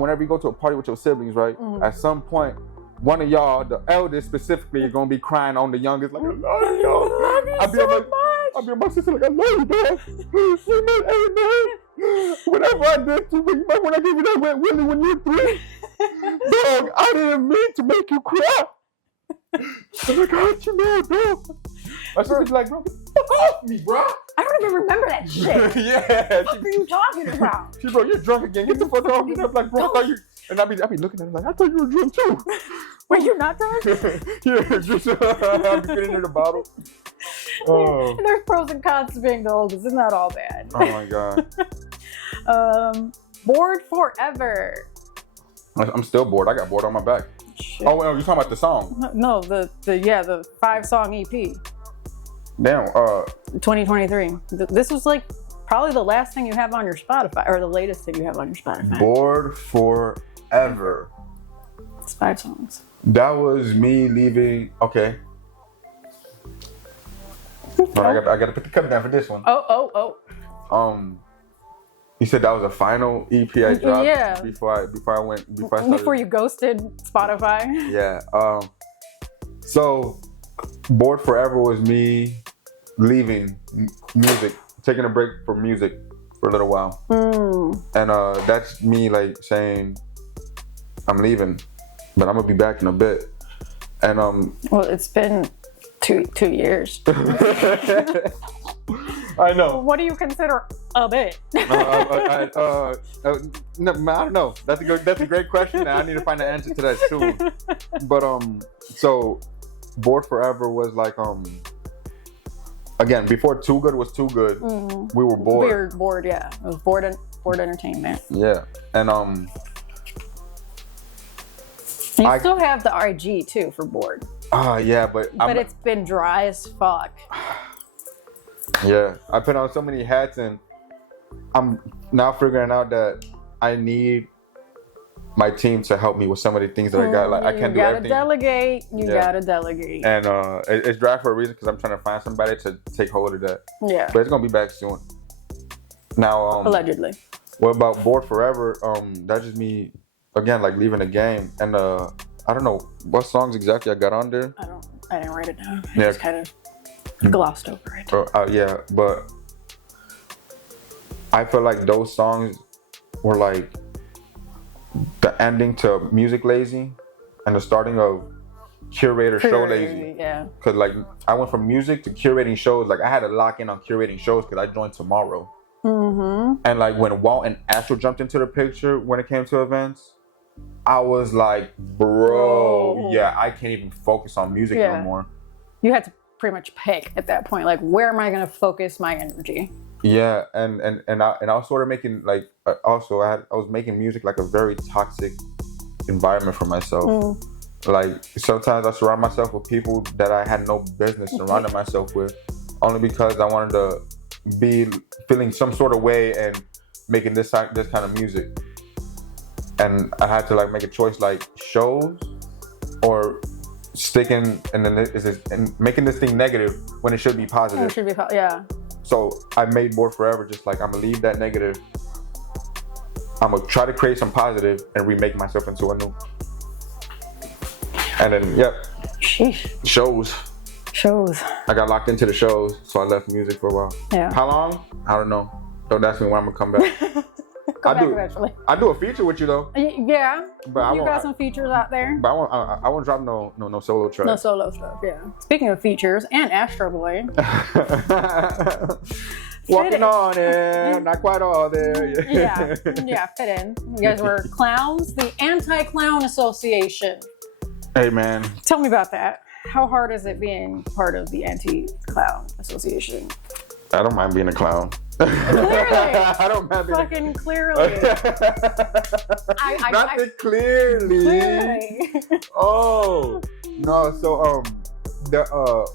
whenever you go to a party with your siblings, right? At some point, one of y'all, the eldest specifically, is gonna be crying on the youngest, like, I love you. I'll be on my sister like, I love you, dog. You know, hey, man. Whatever I did to you, remember when I gave you that wet willy when you were 3? Dog, I didn't mean to make you cry. I'm like, how'd you know, dog? My sister's like, bro, fuck off me, bro. I don't even remember that shit. Yeah. What are you talking about? She, bro, you're drunk again. Get the fuck off me. I'm like, bro, how you? And I be looking at her like, I thought you were drunk too. Wait, you're not drunk? Yeah, just I'll be getting in the bottle. Oh. And there's pros and cons to being the oldest. It's not all bad. Oh my god. Bored forever. I'm still bored. I got bored on my back. Shit. Oh, you're talking about the song? No, the 5-song EP. Damn. 2023. This was like probably the last thing you have on your Spotify, or the latest thing you have on your Spotify. Bored forever. It's 5 songs. That was me leaving. Okay. But I got to put the cup down for this one. Oh. You said that was a final EP I dropped before you ghosted Spotify. Yeah. So Bored Forever was me leaving music, taking a break from music for a little while. And that's me like saying I'm leaving, but I'm gonna be back in a bit. And well, it's been two years. I know. What do you consider a bit? No, I don't know. That's a great question. I need to find an answer to that soon. But so Bored Forever was like again, before TooGood was TooGood, we were bored. We were bored, yeah. It was bored entertainment. Yeah, and you still have the IG too for Bored. Yeah, but it's been dry as fuck. Yeah, I put on so many hats, and I'm now figuring out that I need my team to help me with some of the things that I got. Like I can't do everything. You gotta delegate. And it's dry for a reason because I'm trying to find somebody to take hold of that. Yeah. But it's gonna be back soon. Now, allegedly. What about Bored Forever? That's just me again, like leaving the game. And I don't know what songs exactly I got on there. I didn't write it down. I just kind of glossed over it. Yeah, but I feel like those songs were like the ending to Music Lazy and the starting of Curator Show Lazy. Yeah. Cause like I went from music to curating shows. Like I had to lock in on curating shows because I joined Tomorrow. Mm-hmm. And like when Walt and Astro jumped into the picture when it came to events, I was like, bro, yeah, I can't even focus on music no more. You had to pretty much pick at that point, like where am I gonna focus my energy? Yeah, and I was sort of making like also I was making music like a very toxic environment for myself. Like sometimes I surround myself with people that I had no business surrounding myself with, only because I wanted to be feeling some sort of way and making this kind of music. And I had to like make a choice, like shows or sticking and making this thing negative when it should be positive. It should be yeah. So I made Bored Forever just like I'm gonna leave that negative. I'm gonna try to create some positive and remake myself into a new. And then Sheesh. Shows. I got locked into the shows, so I left music for a while. Yeah. How long? I don't know. Don't ask me when I'm gonna come back. Come back eventually. I do a feature with you though. Yeah. But you got some features out there. But I won't drop no solo track. No solo stuff, yeah. Speaking of features and Astro Boy. Walking on it, not quite all there. Yeah, fit in. You guys were clowns, the Anti-Clown Association. Hey man. Tell me about that. How hard is it being part of the Anti-Clown Association? I don't mind being a clown. Clearly. I don't mind being fucking clearly. Clearly. Oh no! So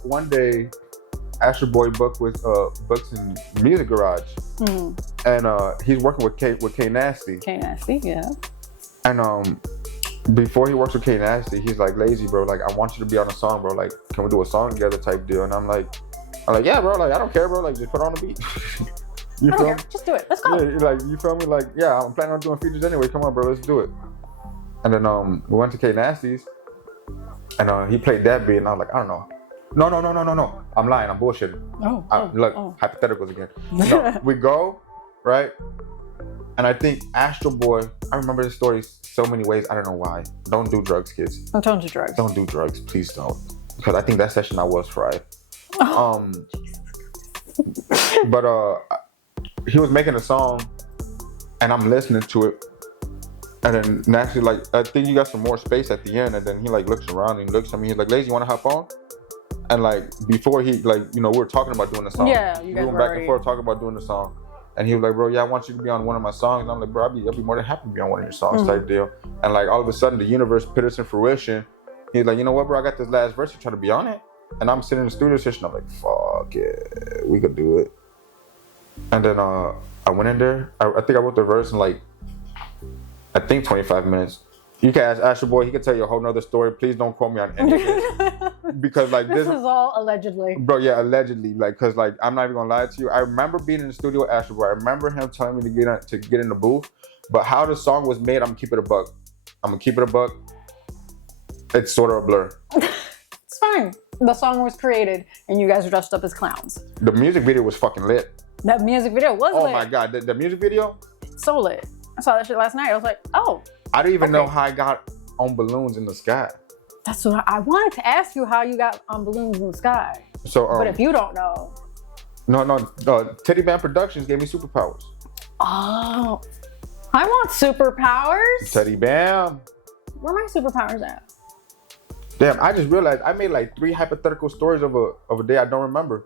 one day, Astro Boy booked with Books in Music Garage, and he's working with K Nasty. K Nasty, yeah. And before he works with K Nasty, he's like, Lazy bro, like I want you to be on a song, bro. Like, can we do a song together type deal? And I'm like, yeah, bro. Like I don't care, bro. Like just put on the beat. I don't care. Just do it. Let's go. Yeah, like you feel me? Like yeah, I'm planning on doing features anyway. Come on, bro. Let's do it. And then we went to K Nasty's, and he played that beat, and I was like, I don't know. No. I'm lying. I'm bullshitting. Look, hypotheticals again. No, we go, right? And I think Astro Boy, I remember this story so many ways. I don't know why. Don't do drugs, kids. Don't do drugs. Don't do drugs. Please don't. Because I think that session I was fried. But he was making a song, and I'm listening to it. And then naturally, like, I think you got some more space at the end. And then he like looks around and looks at me. He's like, Lazy, you want to hop on? And like before he like, we were talking about doing the song. Yeah, you guys were back and forth talking about doing the song. And he was like, bro, yeah, I want you to be on one of my songs. And I'm like, bro, I'll be more than happy to be on one of your songs type deal. And like all of a sudden the universe put us in fruition. He's like, you know what, bro, I got this last verse. You try to be on it? And I'm sitting in the studio session. I'm like, fuck yeah, we could do it. And then I went in there. I think I wrote the verse in like, I think 25 minutes. You can ask Astro Boy. He can tell you a whole nother story. Please don't quote me on anything. Because like this is all allegedly. Bro, yeah, allegedly. Like, cause like I'm not even gonna lie to you. I remember being in the studio with Astro Boy. I remember him telling me to get in the booth. But how the song was made, I'm gonna keep it a buck. It's sort of a blur. It's fine. The song was created, and you guys are dressed up as clowns. The music video was fucking lit. That music video was lit. Oh my god, the music video? So lit. I saw that shit last night. I was like, oh. I don't even know how I got on balloons in the sky. That's what I wanted to ask you, how you got on balloons in the sky. So, but if you don't know. No, Teddy Band Productions gave me superpowers. Oh. I want superpowers. Teddy Bam. Where are my superpowers at? Damn, I just realized I made like 3 hypothetical stories of a day I don't remember.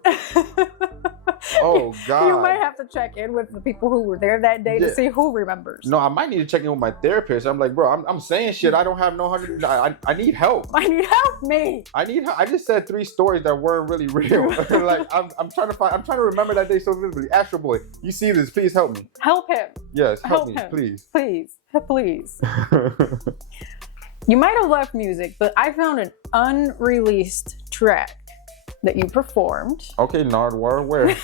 Oh God! You might have to check in with the people who were there that day to see who remembers. No, I might need to check in with my therapist. I'm like, bro, I'm saying shit. I don't have no 100. I need help. I need help, me. I need help. I just said 3 stories that weren't really real. Like I'm trying to remember that day so vividly. Astro Boy, you see this? Please help me. Help him. Yes, help me, him. please. Please. Please. You might have left music, but I found an unreleased track that you performed. Okay, Nardwar, where?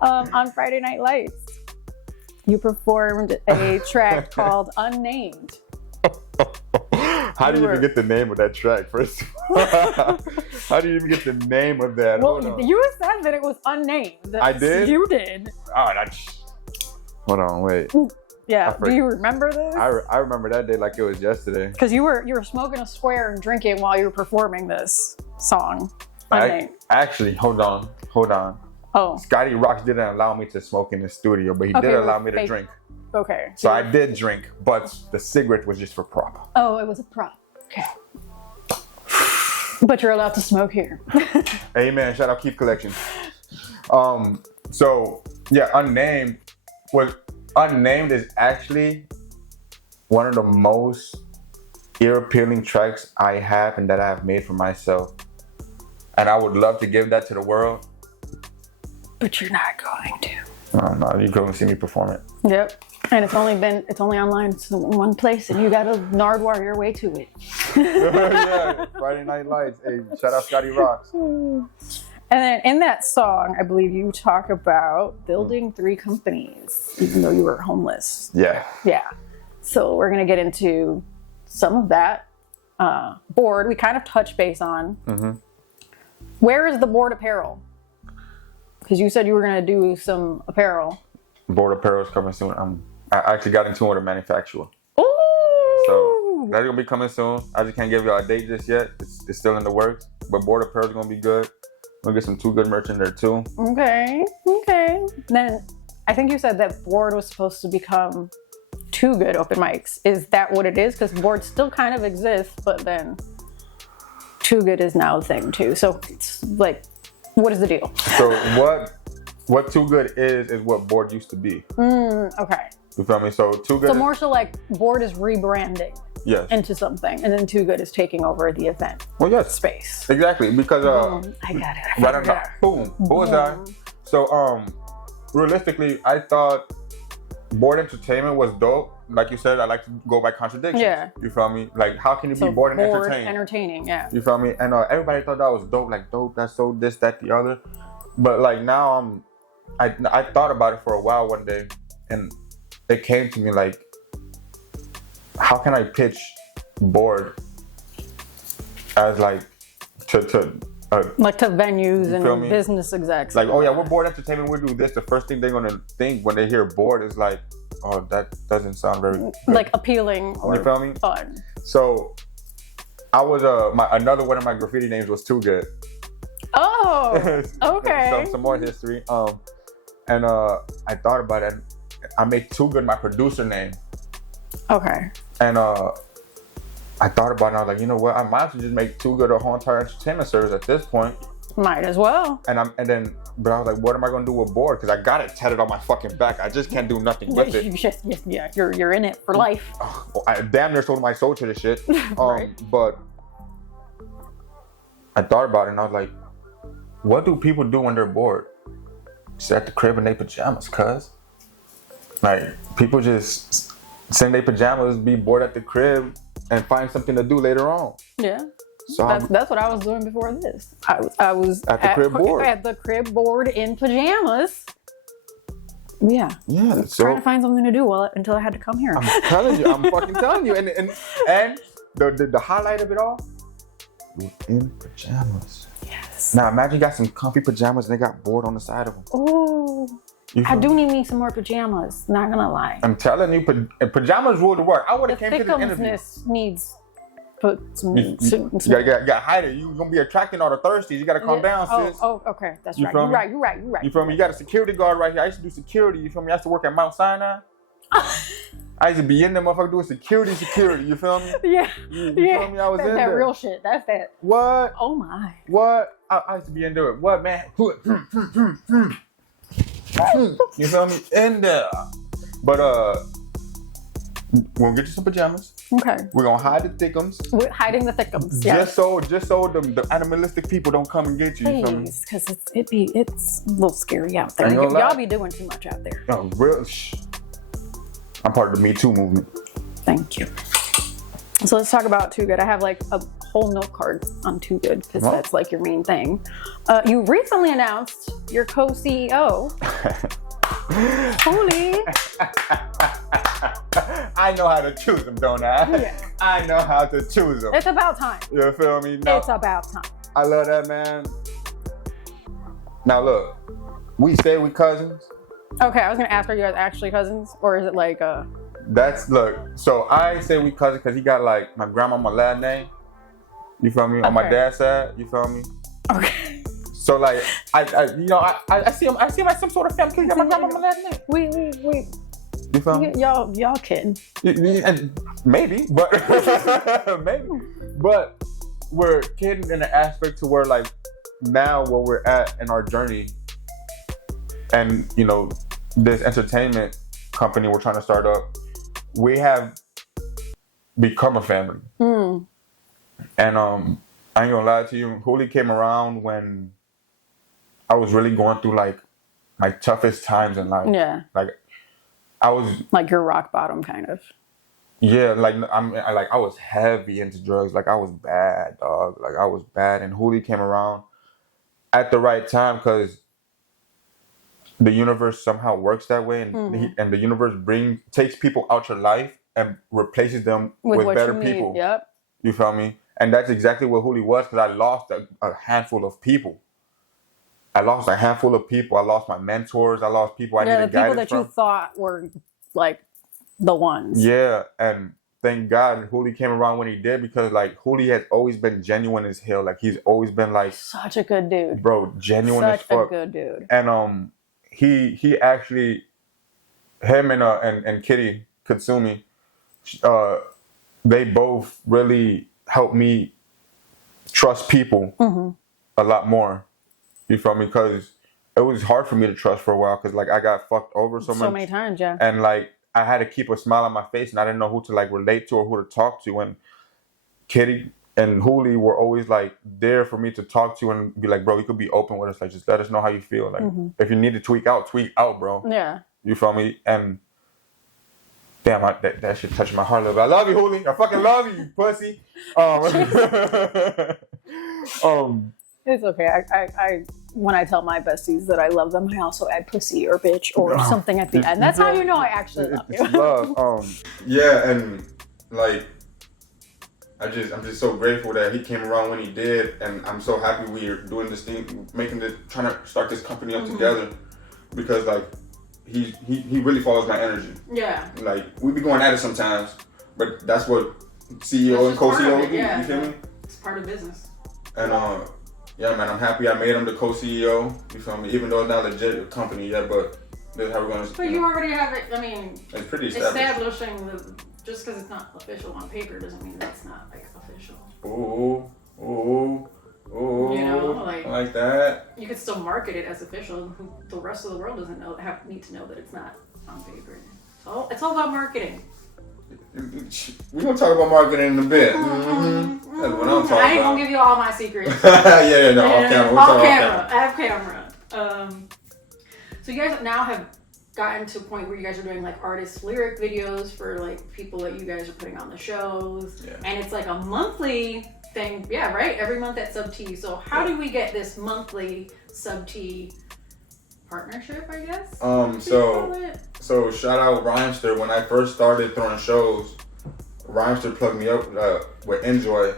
On Friday Night Lights. You performed a track called Unnamed. How do you even get the name of that track, first of all? How do you even get the name of that? Well, you said that it was unnamed. I did? You did. Oh, hold on, wait. Yeah, do you remember this? I remember that day like it was yesterday. Because you were smoking a square and drinking while you were performing this song. Actually, hold on. Oh. Scotty Rocks didn't allow me to smoke in the studio, but he did allow me to drink. Okay. So I did drink, but the cigarette was just for prop. Oh, it was a prop. Okay. But you're allowed to smoke here. Amen. Shout out Keep Collection. So yeah, Unnamed is actually one of the most ear-appealing tracks I have and that I have made for myself. And I would love to give that to the world. But you're not going to. No, you go and see me perform it. Yep. And it's only online. It's in one place, and you gotta Nardwar your way to it. Yeah, Friday Night Lights. Hey, shout out Scotty Rocks. And then in that song, I believe you talk about building 3 companies, even though you were homeless. Yeah. Yeah. So we're gonna get into some of that. Board, we kind of touch base on. Mm-hmm. Where is the board apparel? Because you said you were gonna do some apparel. Board apparel is coming soon. I actually got into it with a manufacturer. Ooh! So that's gonna be coming soon. I just can't give you a date just yet. It's still in the works. But board apparel is gonna be good. We'll get some TooGood merch in there too. Okay. Then I think you said that board was supposed to become TooGood open mics. Is that what it is? Because board still kind of exists, but then TooGood is now a thing too. So it's like, what is the deal? So what TooGood is what board used to be. Okay. You feel me? So TooGood. So more so like board is rebranding. Yes. Into something, and then TooGood is taking over the event. Well, yes. Space. Exactly, because I got it. Right on top. Boom. Bullseye. So realistically, I thought board entertainment was dope. Like you said, I like to go by contradictions. Yeah. You feel me? Like, how can you be bored and entertaining? Yeah. You feel me? And everybody thought that was dope. Like, dope. That's so this, that, the other. But like now, I thought about it for a while one day, and it came to me like, how can I pitch board as like to venues and business execs? Like, oh yeah, we're board entertainment. We do this. The first thing they're gonna think when they hear board is like, oh, that doesn't sound very good. Like appealing or you feel me? Fun. So I was another one of my graffiti names was TooGood. Oh, okay. some more history. And I thought about it. I made TooGood my producer name. Okay. And I thought about it, and I was like, you know what? I might as well just make TooGood a whole entire entertainment service at this point. Might as well. But I was like, what am I gonna do with board? Because I got it tatted on my fucking back. I just can't do nothing with it. Yeah, you're in it for life. I damn near sold my soul to this shit. Right. But I thought about it, and I was like, what do people do when they're bored? Sit at the crib in their pajamas, cuz. Like, people just sit in their pajamas, be bored at the crib, and find something to do later on. Yeah. So that's what I was doing before this. I was at the crib bored. At the crib bored in pajamas. Yeah. Yeah. So trying to find something to do until I had to come here. I'm telling you. I'm fucking telling you. And the highlight of it all, you're in pajamas. Yes. Now imagine you got some comfy pajamas and they got board on the side of them. Oh. I do need me some more pajamas. Not gonna lie. I'm telling you, pajamas rule the world. I would have came to the interview. Needs put some. You gotta hide it. You're gonna be attracting all the thirsties. You gotta calm down, sis. Oh, okay, that's right. You're right. You feel me? You got a security guard right here. I used to do security. You feel me? I used to work at Mount Sinai. I used to be in there, motherfucker, doing security. You feel me? Yeah. You feel me? I was in there. That's that real shit. That's that. What? Oh my. What? I used to be in there. What, man? You feel me? In there. But we're gonna get you some pajamas. Okay. We're gonna hide the thickums. We're hiding the thickums. Yeah. Just so the animalistic people don't come and get you. Please, because it's a little scary out there. Y'all be doing too much out there. No, real. I'm part of the Me Too movement. Thank you. So let's talk about TooGood. I have like a whole note card on TooGood because that's like your main thing. You recently announced your co-CEO. Holy. I know how to choose them, don't I? Yeah. I know how to choose them. It's about time. You feel me? No, it's about time. I love that, man. Now look, we say we cousins. Okay, I was gonna ask, are you guys actually cousins, or is it like Look, so I say we cousins because he got like my grandma last name. You feel me? On my dad's side, you feel me? Okay. So like, I see him as some sort of family because he got my grandma last name. We. You feel me? Y'all kidding? Maybe, but maybe, but we're kidding in the aspect to where like now where we're at in our journey, and you know, this entertainment company we're trying to start up, we have become a family. And I ain't gonna lie to you, Huli came around when I was really going through like my toughest times in life. Yeah. Like I was like your rock bottom kind of. Yeah, like I was heavy into drugs. Like I was bad, dog. Like I was bad, and Huli came around at the right time because the universe somehow works that way, and and the universe takes people out your life and replaces them with better people. Yep. You feel me? And that's exactly what Huli was, because I lost a handful of people. I lost a handful of people. I lost my mentors. I lost people I needed guidance from. The people that you thought were like the ones. Yeah, and thank God Huli came around when he did, because like Huli has always been genuine as hell. Like he's always been like such a good dude, bro, genuine as fuck. Such a good dude. And he actually, him and Kitty Katsumi, they both really helped me trust people a lot more. You feel me? Because it was hard for me to trust for a while, because like I got fucked over so many times, yeah. And like I had to keep a smile on my face, and I didn't know who to like relate to or who to talk to. And Kitty and Huli were always like there for me to talk to and be like, bro, you could be open with us. Like just let us know how you feel. Like if you need to tweak out, bro. Yeah. You feel me? And damn, that shit touched my heart a little bit. I love you, Huli. I fucking love you, you pussy. It's okay. I when I tell my besties that I love them, I also add pussy or bitch or something at the end. That's how you know I actually love you. Love. Yeah, and like I'm just so grateful that he came around when he did, and I'm so happy we're doing this thing, trying to start this company up together, because like he really follows my energy. Yeah. Like we be going at it sometimes, but that's what CEO and co-CEO do. Yeah. You feel me? It's part of business. And yeah, man, I'm happy I made him the co-CEO. You feel me? Even though it's not a legit company yet, but that's how we're gonna. But you already have it. I mean, it's pretty established. Establishing just because it's not official on paper doesn't mean that's not like official. Ooh. You know, like that. You could still market it as official. The rest of the world doesn't need to know that it's not on paper. So it's all about marketing. We're gonna talk about marketing in a bit. That's what I'm talking about. I ain't gonna give you all my secrets. yeah, no, off camera. I have camera. So you guys now have gotten to a point where you guys are doing like artist lyric videos for like people that you guys are putting on the shows, and it's like a monthly thing. Yeah, right. Every month at Sub T. So how do we get this monthly Sub T partnership, I guess? So shout out Rhymester. When I first started throwing shows, Rhymester plugged me up with Enjoy,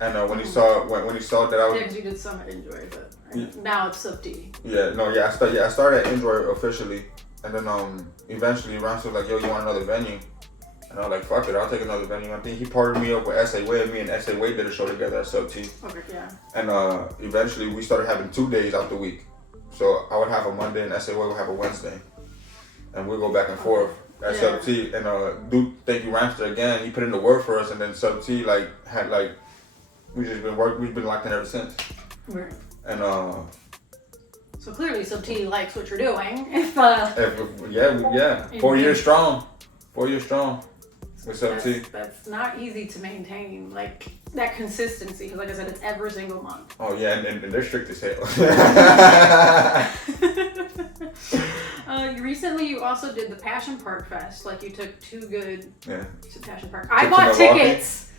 and when he saw that I was because you did some at Enjoy, but now it's Sub T. I started at Enjoy officially, and then eventually Rhymester was like, yo, you want another venue? And I was like, fuck it, I'll take another venue. I think he partnered me up with S.A. Wade, and me and S.A. Wade did a show together at Sub T. Okay, yeah. And eventually we started having 2 days out the week. So I would have a Monday and S.A. Wade would have a Wednesday. And we'd go back and forth at Sub T. And thank you Rhymester again. He put in the work for us, and then Sub T we've been locked in ever since. Right. And so clearly Sub T likes what you're doing. Yeah. 4 years strong. 4 years strong. With Sub T. That's not easy to maintain, like that consistency, because like I said, it's every single month. Oh yeah, and they're strict as hell. Recently, you also did the Passion Park Fest. Like, you took TooGood to Passion Park. I To bought Milwaukee? tickets,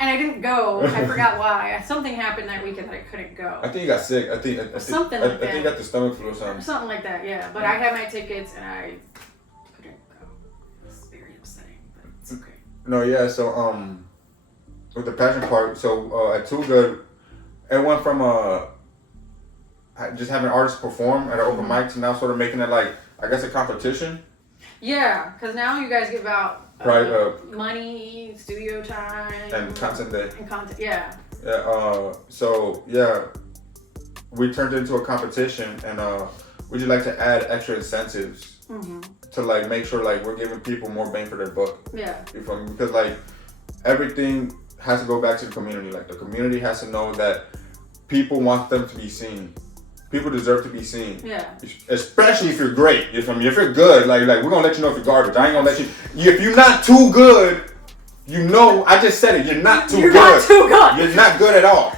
and I didn't go. I forgot why. Something happened that weekend that I couldn't go. I think you got sick. I think Something like I think you got the stomach flu or something. Something like that, yeah. But I had my tickets, and I couldn't go. It was very upsetting, but it's okay. No, yeah. So with the Passion Park, so at TooGood, it went from just having artists perform at an open mic to now sort of making it like, I guess, a competition. Yeah, because now you guys give out money, studio time, and content day. And content, yeah. Yeah. So yeah, we turned it into a competition, and we just like to add extra incentives to like make sure like we're giving people more bang for their buck. Yeah. You feel me? Because like everything has to go back to the community. Like the community has to know that people want them to be seen. People deserve to be seen. Yeah. Especially if you're great. You feel me? If you're good, like we're gonna let you know if you're garbage. I ain't gonna let you. If you're not too good, you know. I just said it. You're not too good. You're not too good. You're not good at all.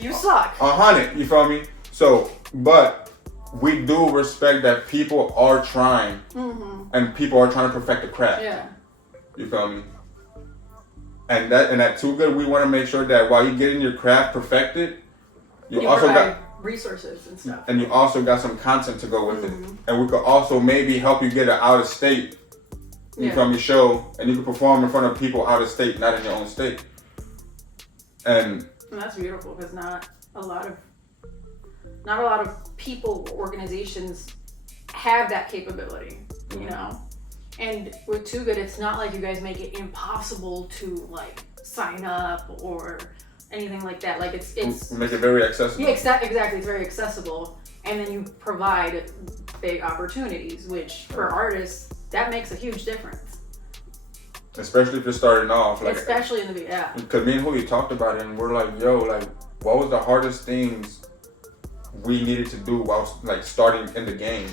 You suck. 100. You feel me? So, but we do respect that people are trying, and people are trying to perfect the craft. Yeah. You feel me? And at TooGood, we want to make sure that while you're getting your craft perfected, you also got resources and stuff. And you also got some content to go with it. And we could also maybe help you get an out of state, you feel me, show, and you can perform in front of people out of state, not in your own state. And that's beautiful because not a lot of people, organizations have that capability, you know? And with TooGood, it's not like you guys make it impossible to like sign up or anything like that. Like it's make it very accessible. Yeah, exactly. It's very accessible, and then you provide big opportunities, which for artists that makes a huge difference. Especially if you're starting off, like especially in the Because me and Julio talked about it, and we're like, yo, like, what was the hardest things we needed to do while like starting in the game?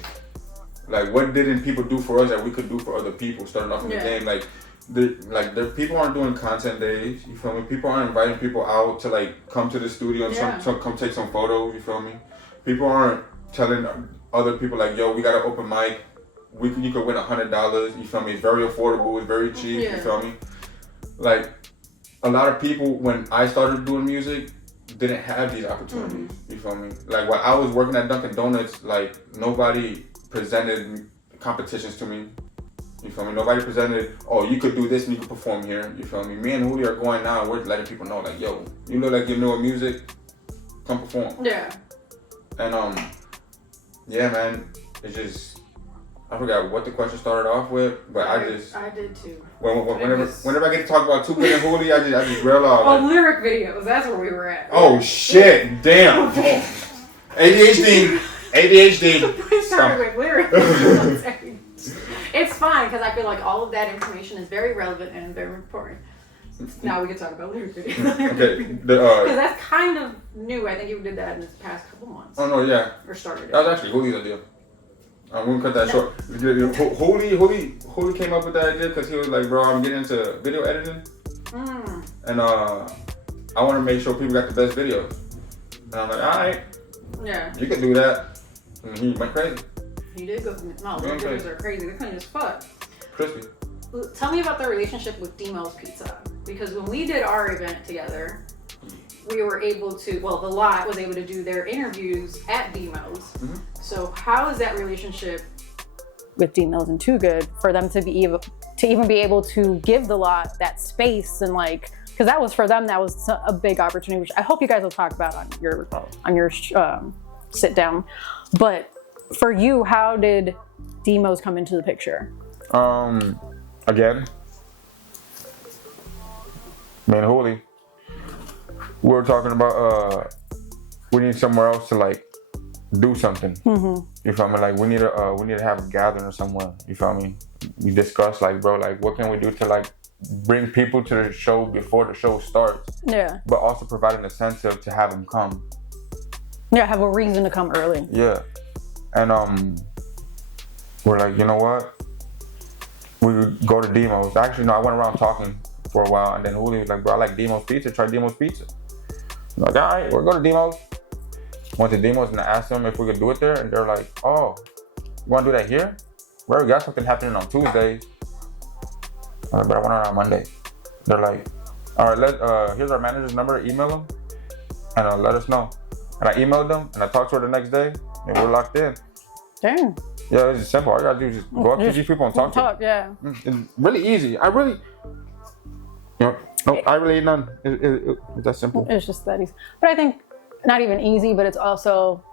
Like, what didn't people do for us that we could do for other people starting off in the game? Like, the people aren't doing content days, you feel me? People aren't inviting people out to like come to the studio and come take some photos, you feel me? People aren't telling other people like, yo, we got an open mic, you could win $100, you feel me? It's very affordable, it's very cheap, you feel me? Like, a lot of people, when I started doing music, didn't have these opportunities, you feel me? Like, while I was working at Dunkin' Donuts, like, nobody presented competitions to me. You feel me? Nobody presented, oh, you could do this and you could perform here. You feel me? Me and Julio are going now and we're letting people know, like, yo, you look like you know music, come perform. Yeah. And yeah, man, it's just, I forgot what the question started off with, but I did too. Whenever I get to talk about TooGood and Julio, I just realize. Oh, like, lyric videos. That's where we were at. Oh shit! Damn. ADHD. We started with lyrics. It's fine because I feel like all of that information is very relevant and very important. Now we can talk about lyric videos. Okay. Because that's kind of new. I think you did that in the past couple months. Oh no, yeah. Or started it. That was actually Julio's idea. I'm gonna cut that short. Julio came up with that idea because he was like, bro, I'm getting into video editing. And I want to make sure people got the best videos. And I'm like, all right. Yeah. You can do that. And he went crazy. He did go from no, those videos are crazy. They're clean as fuck. Crispy. Tell me about the relationship with Demo's Pizza. Because when we did our event together, we were able to, well, the lot was able to do their interviews at Demo's. So how is that relationship with Demo's and TooGood for them to even be able to give the lot that space and like, because that was for them, that was a big opportunity, which I hope you guys will talk about on your sit down. But for you, how did Demo's come into the picture? Again, me and Holy, we were talking about we need somewhere else to like do something. You feel me? Like we need to have a gathering or somewhere. You feel me? We discussed like, bro, like what can we do to like bring people to the show before the show starts? Yeah. But also provide an incentive to have them come. Yeah, have a reason to come early. Yeah. And we're like, you know what? We would go to Demo's. Actually, no, I went around talking for a while, and then Julio was like, bro, I like Demo's Pizza. Try Demo's Pizza. I'm like, all right, we'll go to Demo's. Went to Demo's and I asked them if we could do it there, and they're like, oh, You want to do that here? Well, we got something happening on Tuesdays. But I want it on Monday. They're like, all right, here's our manager's number. Email them and let us know. And I emailed them and I talked to her the next day and we're locked in. Damn. Yeah, it's just simple. All you gotta do is just go up to these people and talk to them. Yeah. It's really easy. I really ain't none. It's that simple. It's just that easy. But I think not even easy, but it's also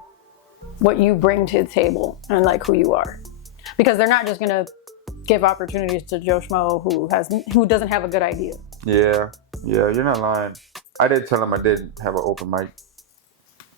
what you bring to the table and like who you are. Because they're not just gonna give opportunities to Joe Schmo who doesn't have a good idea. Yeah, you're not lying. I did tell him I did have an open mic.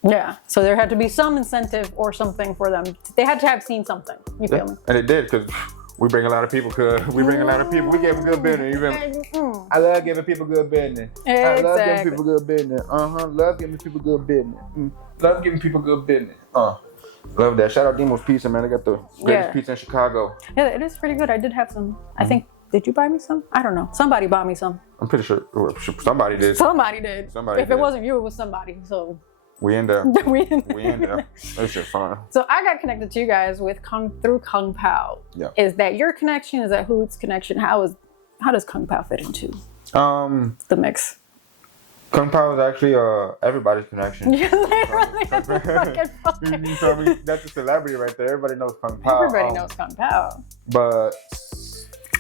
Yeah, so there had to be some incentive or something for them. They had to have seen something. You feel me? And it did, because we bring a lot of people. We give them good business. You feel me? I love giving people good business. Exactly. I love giving people good business. Love giving people good business. Love giving people good business. Love that. Shout out Demo's Pizza, man. They got the greatest pizza in Chicago. Yeah, it is pretty good. I did have some. I think, did you buy me some? I don't know. Somebody bought me some. I'm pretty sure somebody did. Somebody did. If it wasn't you, it was somebody. So we in there. we in there. That shit fun. So I got connected to you guys through Kung Pao. Yeah. Is that your connection? Is that Hood's connection? How does Kung Pao fit into the mix? Kung Pao is actually everybody's connection. You literally have to fucking You feel me? That's a celebrity right there. Everybody knows Kung Pao. Everybody knows Kung Pao. But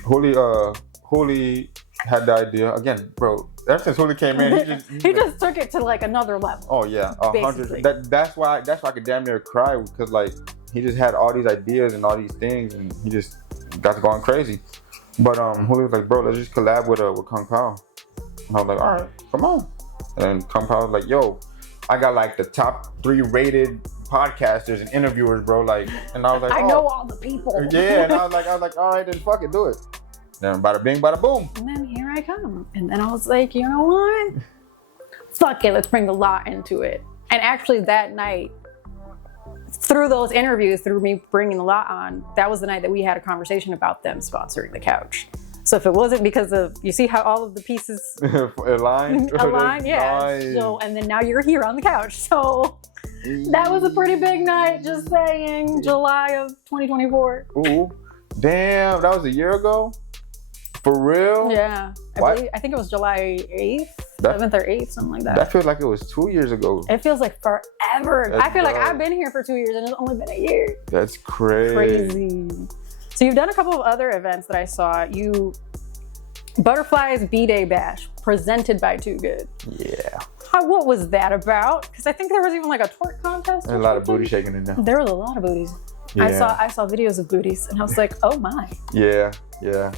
Hooli had the idea again, bro. Ever since Hooli came in, he just took it to like another level. Oh yeah, 100. That's why I could damn near cry, because like he just had all these ideas and all these things, and he just got to going crazy. But Hooli was like, bro, let's just collab with Kung Pao. And I was like, all right, come on. And then Kung Pao was like, yo, I got like the top 3 rated podcasters and interviewers, bro. Like, and I was like, I know all the people. Yeah, and I was like, all right, then fuck it, do it. Then bada bing, bada boom. And then here I come. And then I was like, you know what? Fuck it, let's bring the law into it. And actually that night, through those interviews, through me bringing the law on, that was the night that we had a conversation about them sponsoring the couch. So if it wasn't because of, you see how all of the pieces aligned, yeah. Nice. So, and then now you're here on the couch. So that was a pretty big night, just saying, July of 2024. Ooh, damn, that was a year ago? For real? Yeah. I think it was July 8th, 7th or 8th, something like that. That feels like it was 2 years ago. It feels like forever. I feel like I've been here for 2 years and it's only been a year. That's crazy. So you've done a couple of other events that I saw. Butterflies B-Day Bash, presented by TooGood. Yeah. What was that about? Because I think there was even like a twerk contest. And a lot of booty shaking in there. There was a lot of booties. Yeah. I saw videos of booties and I was like, oh my. Yeah.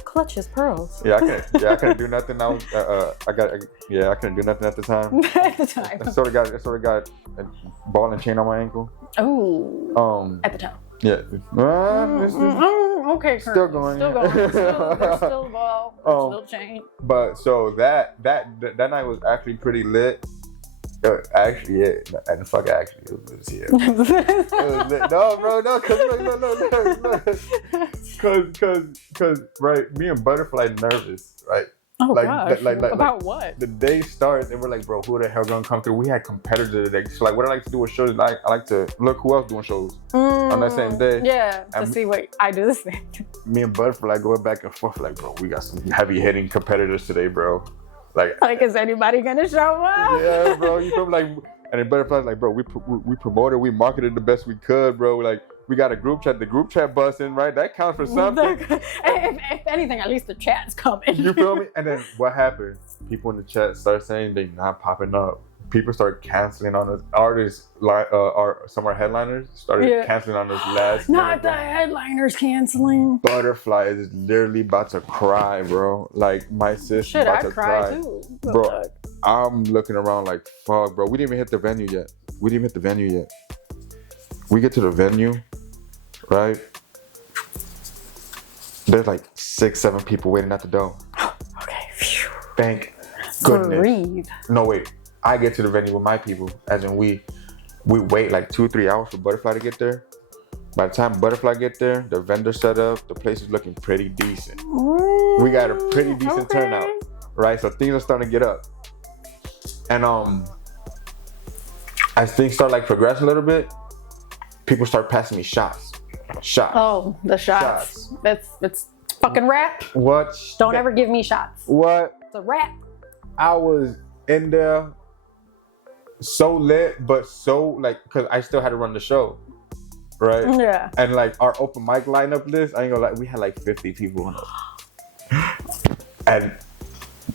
Clutch his pearls. Yeah, I couldn't do nothing. I couldn't do nothing at the time. At the time. I sort of got a ball and chain on my ankle. Oh. At the time. Yeah. Okay, still going. There's still a ball. Still chain. But so that night was actually pretty lit. Actually, and fuck, actually, it was here. It was lit. No, bro, no, cause right, me and Butterfly nervous, right? Oh gosh, about what? The day starts and we're like, bro, who the hell gonna come through? We had competitors today. So like, what I like to do with shows is I like to look who else doing shows on that same day. Yeah, to see what I do this thing. Me and Butterfly going back and forth, like, bro, we got some heavy hitting competitors today, bro. Like, is anybody gonna show up? Yeah, bro. You feel like, and then Butterfly's like, bro, we promoted, we marketed the best we could, bro. Like, we got a group chat, the group chat busting, right? That counts for something. If anything, at least the chat's coming. You feel me? And then what happened? People in the chat start saying they not popping up. People start canceling on us. Artists, some of our headliners started canceling on us last minute. Not the headliners canceling. Butterfly is literally about to cry, bro. Like, my sister about to cry. Shit, I cry too. Bro, I'm looking around like, fuck, bro. We didn't even hit the venue yet. We get to the venue, right? There's like 6-7 people waiting at the door. Okay. Phew. Thank goodness. Breathe. No, wait. I get to the venue with my people, as in we wait like 2-3 hours for Butterfly to get there. By the time Butterfly get there, the vendor set up, the place is looking pretty decent. We got a pretty decent turnout, right? So things are starting to get up. And as things start like progressing a little bit, people start passing me shots. Shots. Oh, the shots. It's fucking rap. What? Don't ever give me shots. What? It's a rap. I was in there so lit, but so like, cause I still had to run the show, right? Yeah. And like our open mic lineup list, I ain't gonna lie, we had like 50 people on it. And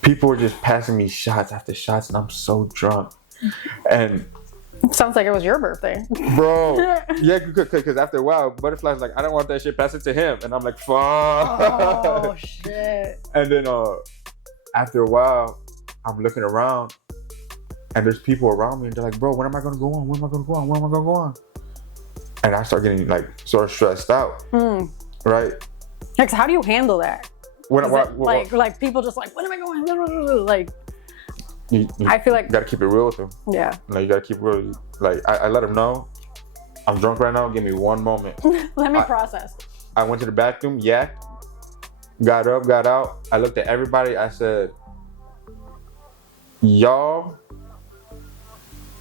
people were just passing me shots after shots, and I'm so drunk. And sounds like it was your birthday. bro, yeah, because after a while, Butterfly's like, I don't want that shit, pass it to him. And I'm like, fuck. Oh, shit. And then after a while, I'm looking around, and there's people around me, and they're like, bro, when am I gonna go on? When am I gonna go on? When am I gonna go on? And I start getting like sort of stressed out, right? Like, how do you handle that? Like people just like, when am I going? Like, you I feel like you gotta keep it real with them. Yeah. Like you gotta keep it real. Like I let them know I'm drunk right now. Give me one moment. Let me process. I went to the bathroom. Yeah. Got up, got out. I looked at everybody. I said, y'all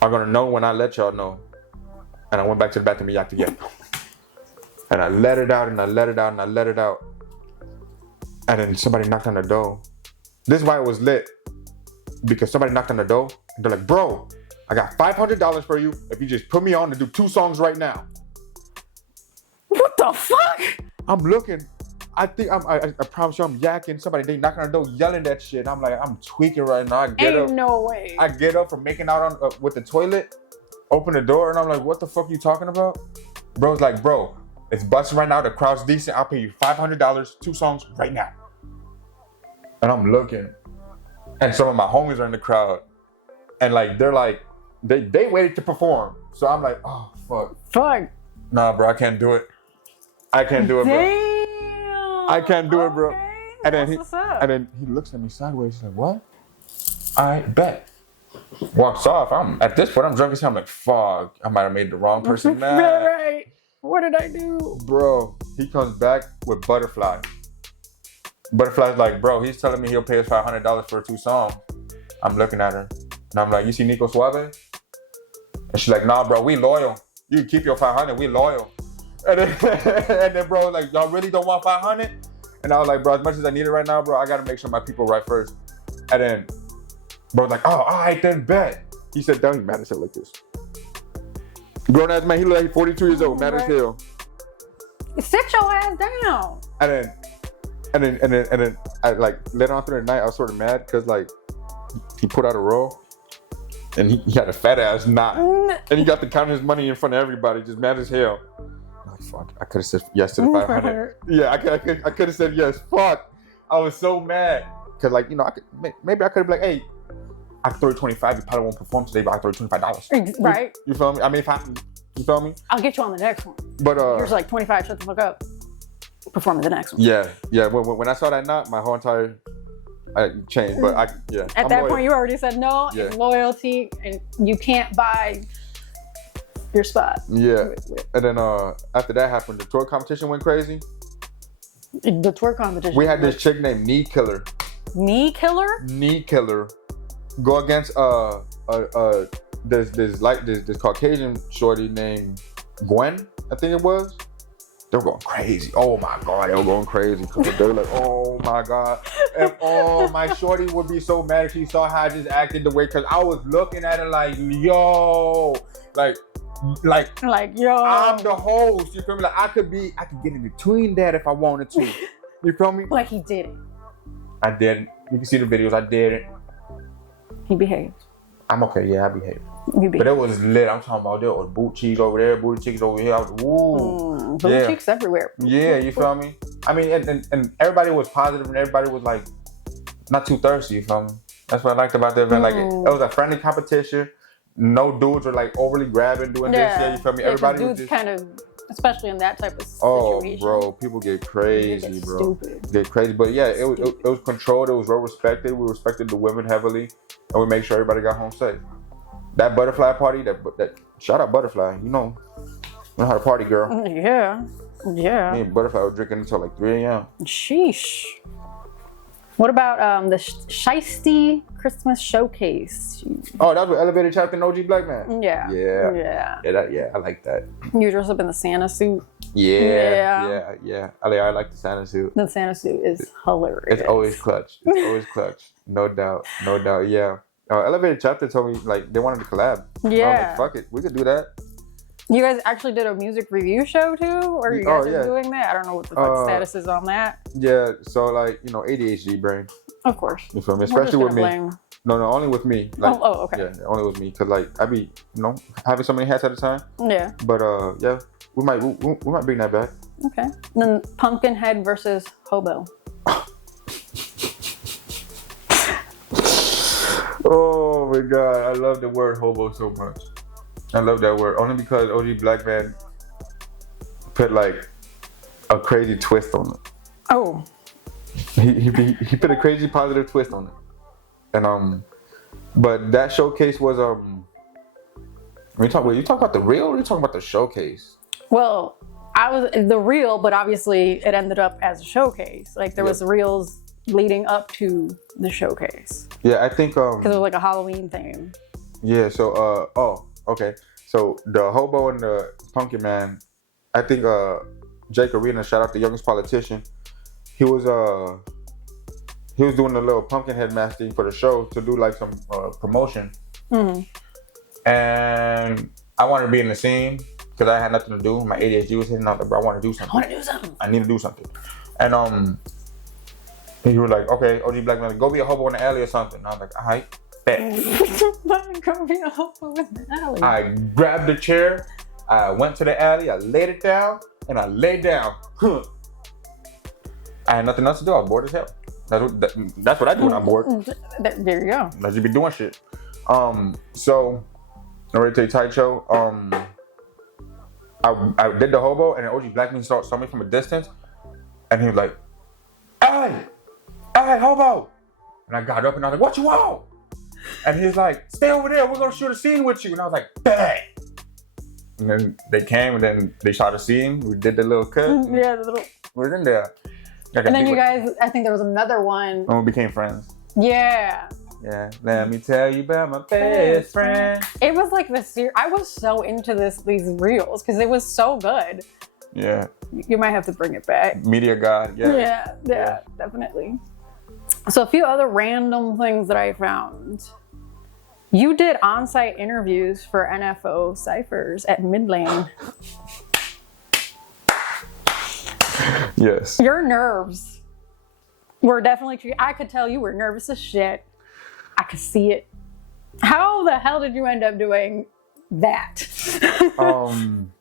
are gonna know when I let y'all know. And I went back to the bathroom and yacked again. And I let it out and I let it out and I let it out. And then somebody knocked on the door. This is why it was lit. Because somebody knocked on the door and they're like, bro, I got $500 for you if you just put me on to do 2 songs right now. What the fuck? I'm looking. I promise you I'm yakking. Somebody, they knocking on the door yelling that shit. I'm like, I'm tweaking right now. I get up. Ain't no way. I get up from making out on with the toilet, open the door, and I'm like, what the fuck you talking about? Bro's like, bro, it's busting right now. The crowd's decent. I'll pay you $500, 2 songs right now. And I'm looking. And some of my homies are in the crowd. And like, they're like, they waited to perform. So I'm like, oh, fuck. Fuck. Nah, bro, I can't do it. I can't do it, bro. Damn. I can't do it, bro. And then What's up? and then he looks at me sideways. He's like, what? I bet. Walks off. At this point, I'm drunk as hell. I'm like, fuck. I might have made the wrong person mad. Right. What did I do? Bro, he comes back with Butterfly. Butterfly's like, bro, he's telling me he'll pay us $500 for 2 songs. I'm looking at her. And I'm like, you see Nico Suave? And she's like, nah, bro, we loyal. You can keep your 500, we loyal. And then bro, like, y'all really don't want 500? And I was like, bro, as much as I need it right now, bro, I gotta make sure my people right first. And then bro's like, oh, all right, then bet. He said, don't you mad as hell like this. Grown ass man, he look like 42 years old, mad as hell. Sit your ass down. And then I like later on through the night, I was sort of mad because like he put out a roll and he had a fat ass knot and he got to count his money in front of everybody, just mad as hell. I'm like, fuck, I could have said yes to the 500. Yeah, I could have said yes. Fuck, I was so mad because like, you know, maybe I could have been like, hey, I can throw you 25. You probably won't perform today, but I can throw you $25. Right. You feel me? I mean, you feel me? I'll get you on the next one. But here's like 25. Shut the fuck up. Perform the next one. Yeah. When I saw that knot, my whole entire changed. But At that loyal. point, you already said no. Yeah. It's loyalty, and you can't buy your spot. Yeah. And then after that happened, the tour competition went crazy. The tour competition. We had this chick named Knee Killer. Knee Killer? Knee Killer. Go against this Caucasian shorty named Gwen, I think it was. They were going crazy. Oh my God, they were going crazy. They were like, oh my God. And my shorty would be so mad if she saw how I just acted the way, because I was looking at her like, yo, like yo, I'm the host. You feel me? Like I could get in between that if I wanted to. You feel me? like he did it. I did. You can see the videos. I did it. He behaved. I'm okay. Yeah, I behaved. You behaved. But it was lit. I'm talking about there was boot cheeks over there, booty cheeks over here. I was woo. Boot cheeks everywhere. Yeah, you feel me? I mean, and everybody was positive and everybody was like not too thirsty. You feel me? That's what I liked about the event. Like it was a friendly competition. No dudes were like overly grabbing, doing this. Yeah, you feel me? Everybody dudes was just kind of, especially in that type of situation. Oh, bro, people get crazy, bro. Stupid. Get crazy, but yeah, it was controlled. It was well respected. We respected the women heavily, and we made sure everybody got home safe. That butterfly party, that shout out Butterfly. You know how to party, girl. Yeah. Me and Butterfly were drinking until like 3 a.m. Sheesh. What about the Shiesty Christmas Showcase? Oh, that was Elevated Chapter and OG Black Man. Yeah. Yeah, I like that. You dress up in the Santa suit. Yeah. I like the Santa suit. The Santa suit is hilarious. It's always clutch. No doubt. Yeah. Elevated Chapter told me like they wanted to collab. Yeah. I was like, fuck it, we could do that. You guys actually did a music review show too, or you guys are doing that? I don't know what the status is on that. Yeah. So like ADHD brain. Of course. You feel me? Especially with me. Blame. No, only with me. Like, okay. Yeah, only with me. Cause like I be having so many hats at a time. Yeah. But yeah, we might bring that back. Okay. And then Pumpkinhead versus Hobo. Oh my god, I love the word hobo so much. I love that word only because OG Black Man put like a crazy twist on it. Oh. He put a crazy positive twist on it, and but that showcase was you talk about the real, or you talking about the showcase? Well, I was the real, but obviously it ended up as a showcase. Like there was reels leading up to the showcase. Yeah, I think because it was like a Halloween theme. Yeah. So okay. So the Hobo and the Pumpkin Man, I think Jake Arena, shout out the youngest politician. He was doing a little Pumpkinhead mask thing for the show to do like some promotion. Mm-hmm. And I wanted to be in the scene because I had nothing to do. My ADHD was hitting out there, but I want to do something. I need to do something. And he was like, okay, OG Black Man, go be a hobo in the alley or something. And I was like, all right, bet. Go be a hobo in the alley. I grabbed the chair, I went to the alley, I laid it down, and I laid down. I had nothing else to do. I was bored as hell. That's what I do when I'm bored. There you go. Let's just be doing shit. So I'm ready to tell you tight show. I did the hobo, and then OG Black Man saw me from a distance, and he was like, "Hey, hobo!" And I got up and I was like, "What you want?" And he's like, "Stay over there. We're gonna shoot a scene with you." And I was like, "Bet." And then they came, and then they shot a scene. We did the little cut. Yeah, the little. We were in there. And then you guys, I think there was another one. And we became friends. Yeah. Yeah. Let me tell you about my best friend. It was like I was so into these reels because it was so good. Yeah. You might have to bring it back. Media God. Yeah, definitely. So a few other random things that I found. You did on-site interviews for NFO ciphers at Midlane. Yes. Your nerves were definitely, I could tell you were nervous as shit. I could see it. How the hell did you end up doing that? I'm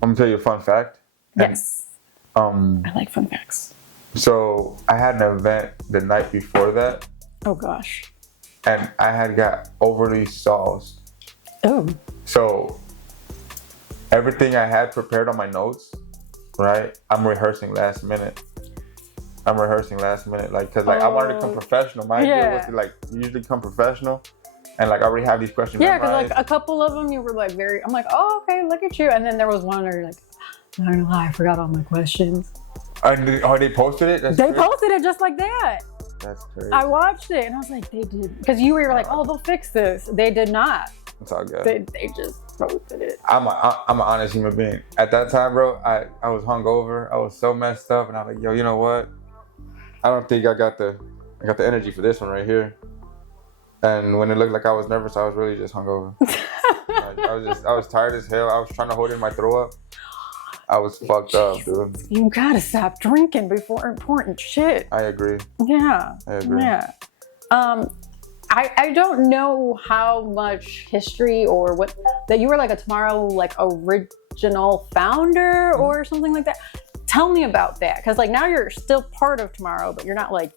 gonna tell you a fun fact. Yes. I like fun facts. So I had an event the night before that. Oh gosh. And I had got overly sauced. Oh. So everything I had prepared on my notes, right? I'm rehearsing last minute. Like, cause like I wanted to come professional. My idea was to like usually come professional, and like I already have these questions. Yeah, cause like a couple of them you were like I'm like, oh okay, look at you. And then there was one where you're like, not gonna lie, I forgot all my questions. They posted it? They posted it just like that. That's crazy. I watched it and I was like, they did. Because you were like, oh, they'll fix this. They did not. It's all good. They just posted it. I'm an honest human being. At that time, bro, I was hungover. I was so messed up, and I was like, yo, you know what? I don't think I got the energy for this one right here. And when it looked like I was nervous, I was really just hungover. Like, I was tired as hell. I was trying to hold in my throw up. I was fucked up, dude. You gotta stop drinking before important shit. I agree. Yeah. I agree. Yeah. I don't know how much history or what that you were like a Tomorrow like original founder or something like that. Tell me about that, because like now you're still part of Tomorrow, but you're not like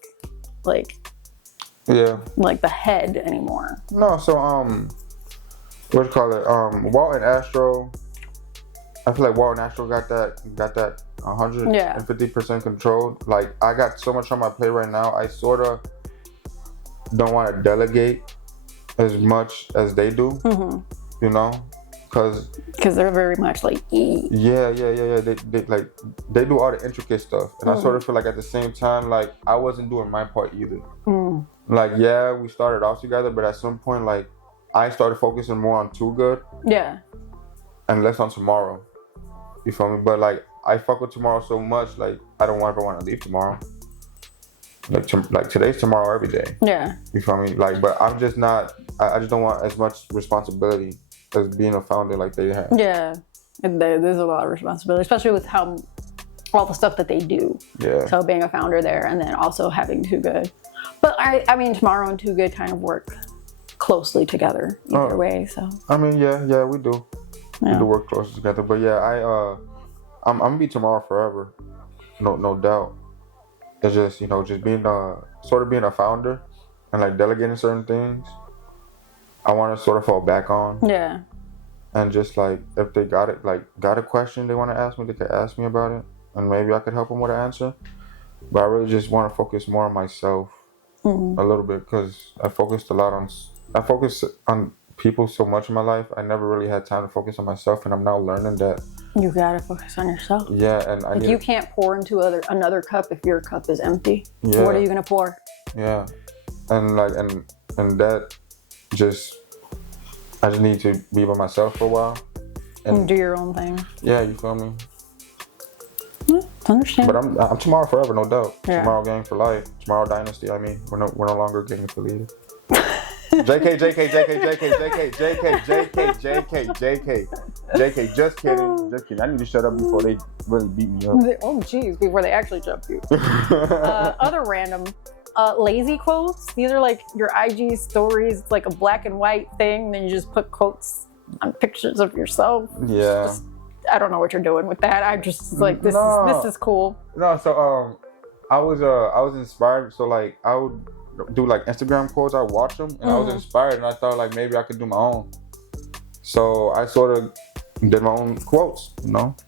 the head anymore. No, so what do you call it? Walt and Astro. I feel like Walt and Astro got that 150% control. Like I got so much on my plate right now. I sort of don't want to delegate as much as they do. Mm-hmm. You know, Cause they're very much like yeah. They do all the intricate stuff, and I sort of feel like at the same time, like I wasn't doing my part either. Like yeah, we started off together, but at some point, like I started focusing more on TooGood. Yeah. And less on tomorrow. You feel me? But like I fuck with tomorrow so much, like I don't ever want to leave tomorrow. Like today's tomorrow every day. Yeah. You feel me? Like, but I'm just not. I just don't want as much responsibility as being a founder like they have. Yeah, there's a lot of responsibility, especially with how all the stuff that they do. Yeah. So being a founder there, and then also having TooGood. But I mean, Tomorrow and TooGood kind of work closely together either way. So. I mean, yeah, we do. Yeah. We do work closely together. But yeah, I'm gonna be Tomorrow forever. No doubt. It's just, just being sort of being a founder and like delegating certain things. I want to sort of fall back on. Yeah. And just like if they got a question they want to ask me, they could ask me about it, and maybe I could help them with an answer. But I really just want to focus more on myself a little bit, because I focused on people so much in my life. I never really had time to focus on myself, and I'm now learning that you gotta focus on yourself. Yeah, and you can't pour into another cup if your cup is empty. Yeah. What are you gonna pour? Yeah, and that I just need to be by myself for a while and do your own thing. Yeah, you feel me? It's understandable. But I'm Tomorrow forever, no doubt. Yeah. Tomorrow gang for life. Tomorrow dynasty. I mean, we're no longer gang affiliated. JK. Just kidding. I need to shut up before they really beat me up. Oh, jeez, before they actually jump you. Other random, Lazzey Quotes. These are like your IG stories. It's like a black and white thing. Then you just put quotes on pictures of yourself. Yeah. I don't know what you're doing with that. I'm just like, this is cool. No, so I was inspired. So like I would do like Instagram quotes. I watch them, and I was inspired, and I thought like maybe I could do my own. So I sort of did my own quotes.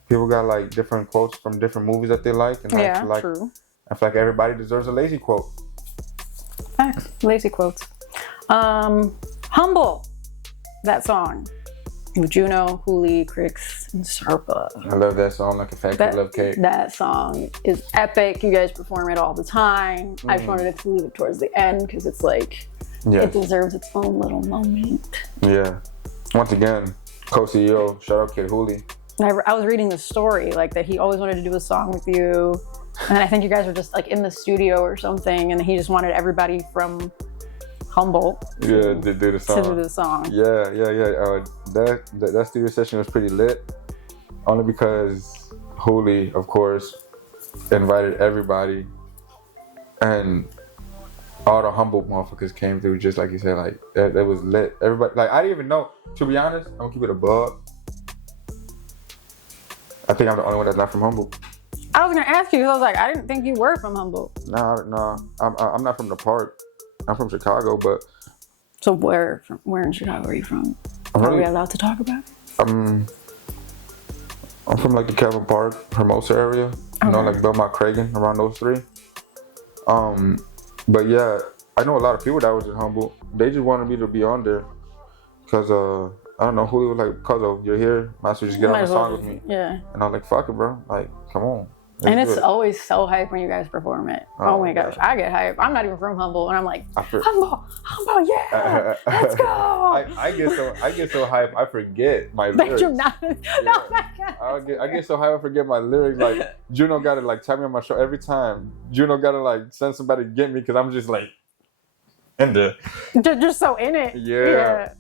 People got like different quotes from different movies that they like, and yeah, I feel like true. Everybody deserves a Lazzey quote. Facts. Lazzey Quotes. Humboldt. That song. With Juno, Hooli, Crix, and Serpa. I love that song, like a factory love cake. That song is epic. You guys perform it all the time. I just wanted to leave it towards the end because it's like, it deserves its own little moment. Yeah. Once again, co-CEO, shout out Kid Hooli. I was reading the story, like that he always wanted to do a song with you. And I think you guys were just like in the studio or something, and he just wanted everybody from Humboldt to do the song. Yeah. That studio session was pretty lit, only because Hooli, of course, invited everybody, and all the Humboldt motherfuckers came through, just like you said. Like it was lit. Everybody, like I didn't even know. To be honest, I'm gonna keep it a bug. I think I'm the only one that's not from Humboldt. I was gonna ask you because I was like, I didn't think you were from Humboldt. No, I'm not from the park. I'm from Chicago, but. So where in Chicago are you from? Are we allowed to talk about it? I'm from like the Kevin Park, Hermosa area. Like Belmont, Cragen, around those three. But yeah, I know a lot of people that was in Humboldt. They just wanted me to be on there because I don't know, Julio was like, "Cuzzo, you're here, might as well just get on the song with me." Yeah. And I'm like, "Fuck it, bro! Like, come on." It's always so hype when you guys perform it. Oh my gosh, I get hype. I'm not even from Humboldt, and I'm like, Humboldt, yeah, let's go. I get so hype, I forget my lyrics. You're not. Yeah. No, my God. I get so hype, I forget my lyrics. Like Juno gotta like tap me on my show every time. Juno gotta like send somebody to get me because I'm just like in there. Just so in it. Yeah.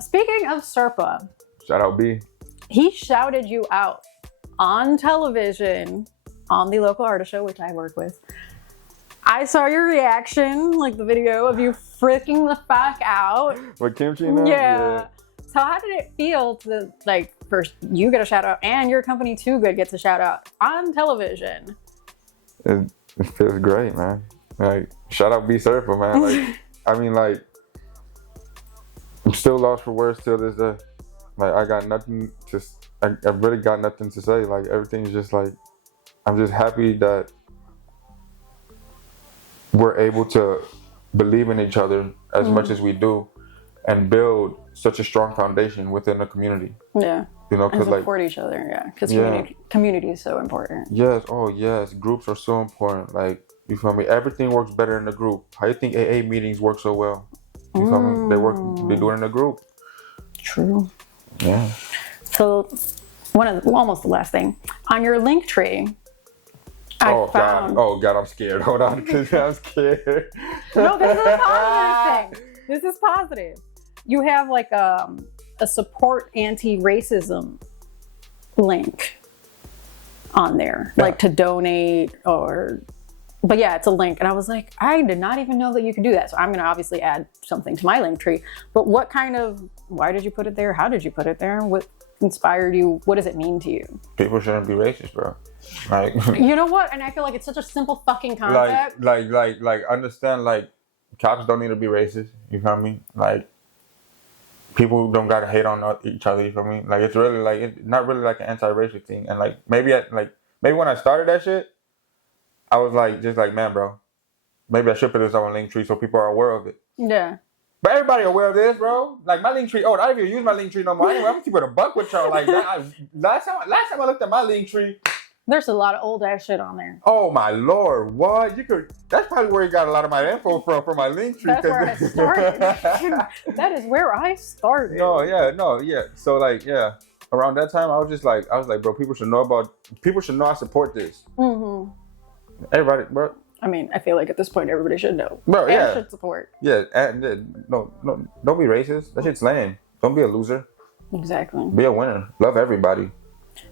Speaking of Serpa, shout out B. He shouted you out on television on the local artist show, which I work with. I saw your reaction, like the video of you freaking the fuck out. With Kimchi now? Yeah. So how did it feel to, like, first you get a shout out and your company TooGood gets a shout out on television? It feels great, man. Like, shout out B Serpa, man. Like, I mean, like, I'm still lost for words till this day. Like, I really got nothing to say. Like, everything's just like, I'm just happy that we're able to believe in each other as much as we do. and build such a strong foundation within the community. Yeah. You know, And because like support each other, yeah. Because community is so important. yes, oh yes, groups are so important. Like, you feel me? Everything works better in a group. How do you think AA meetings work so well? You feel me? They do it in a group. True. Yeah. So almost the last thing on your link tree. God, I'm scared. Hold on, because I'm scared. No, this is a positive thing. This is positive. You have like a support anti-racism link on there, like to donate but yeah, it's a link. And I was like, I did not even know that you could do that. So I'm going to obviously add something to my link tree. But why did you put it there? How did you put it there? What inspired you? What does it mean to you? People shouldn't be racist, bro. Like, you know what? And I feel like it's such a simple fucking concept. Like understand, like, cops don't need to be racist. You feel me? Like, people don't gotta hate on each other. You feel me? Like, it's really like, it's not really like an anti-racial thing. And like, maybe when I started that shit, I was like, just like, man, bro, maybe I should put this on a Linktree so people are aware of it. Yeah. But everybody aware of this, bro. Like, my Linktree, I don't even use my Linktree no more. Anyway, I'm gonna keep it a buck with y'all. Like, last time I looked at my Linktree, there's a lot of old ass shit on there. Oh my lord, what? That's probably where you got a lot of my info from my Linktree. That's where I started. That is where I started. No, yeah. So like, yeah. Around that time, I was like, bro, people should know I support this. Mm-hmm. Everybody, bro. I mean, I feel like at this point, everybody should know. Bro, and yeah. should support. Yeah, and no, don't be racist. That shit's lame. Don't be a loser. Exactly. Be a winner. Love everybody.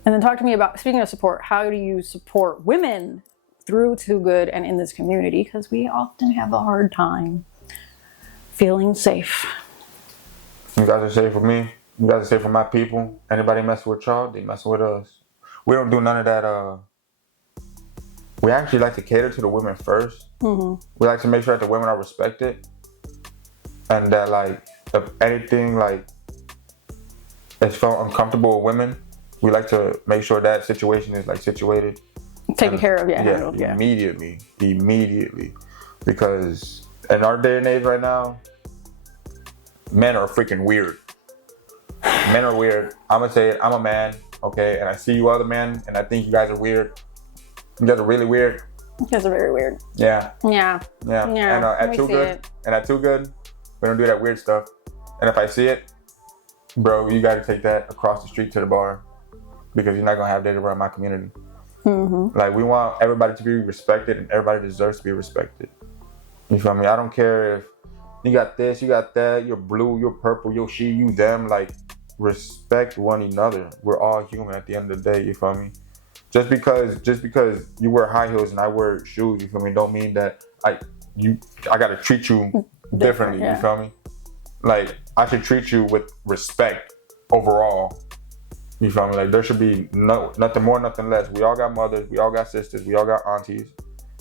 And then talk to me about, speaking of support, how do you support women through TooGood and in this community? Because we often have a hard time feeling safe. You guys are safe for me. You guys are safe for my people. Anybody messing with y'all, they messing with us. We don't do none of that. We actually like to cater to the women first. Mm-hmm. We like to make sure that the women are respected. And that, like, if anything, like, is felt uncomfortable with women, we like to make sure that situation is, like, situated. Taken care of, handled, Immediately. Because in our day and age right now, men are freaking weird. Men are weird. I'm gonna say it, I'm a man, okay? And I see you other men, and I think you guys are weird. You guys are really weird. You guys are very weird. Yeah. Yeah. And at TooGood, we don't do that weird stuff. And if I see it, bro, you gotta take that across the street to the bar, because you're not gonna have that around my community. Mm-hmm. Like, we want everybody to be respected, and everybody deserves to be respected. You feel me? I don't care if you got this, you got that, you're blue, you're purple, you're she, you, them. Like, respect one another. We're all human at the end of the day. You feel me? Just because you wear high heels and I wear shoes, you feel me, don't mean that I gotta treat you differently. You feel me? Like, I should treat you with respect overall. You feel me? Like, there should be nothing more, nothing less. We all got mothers, we all got sisters, we all got aunties.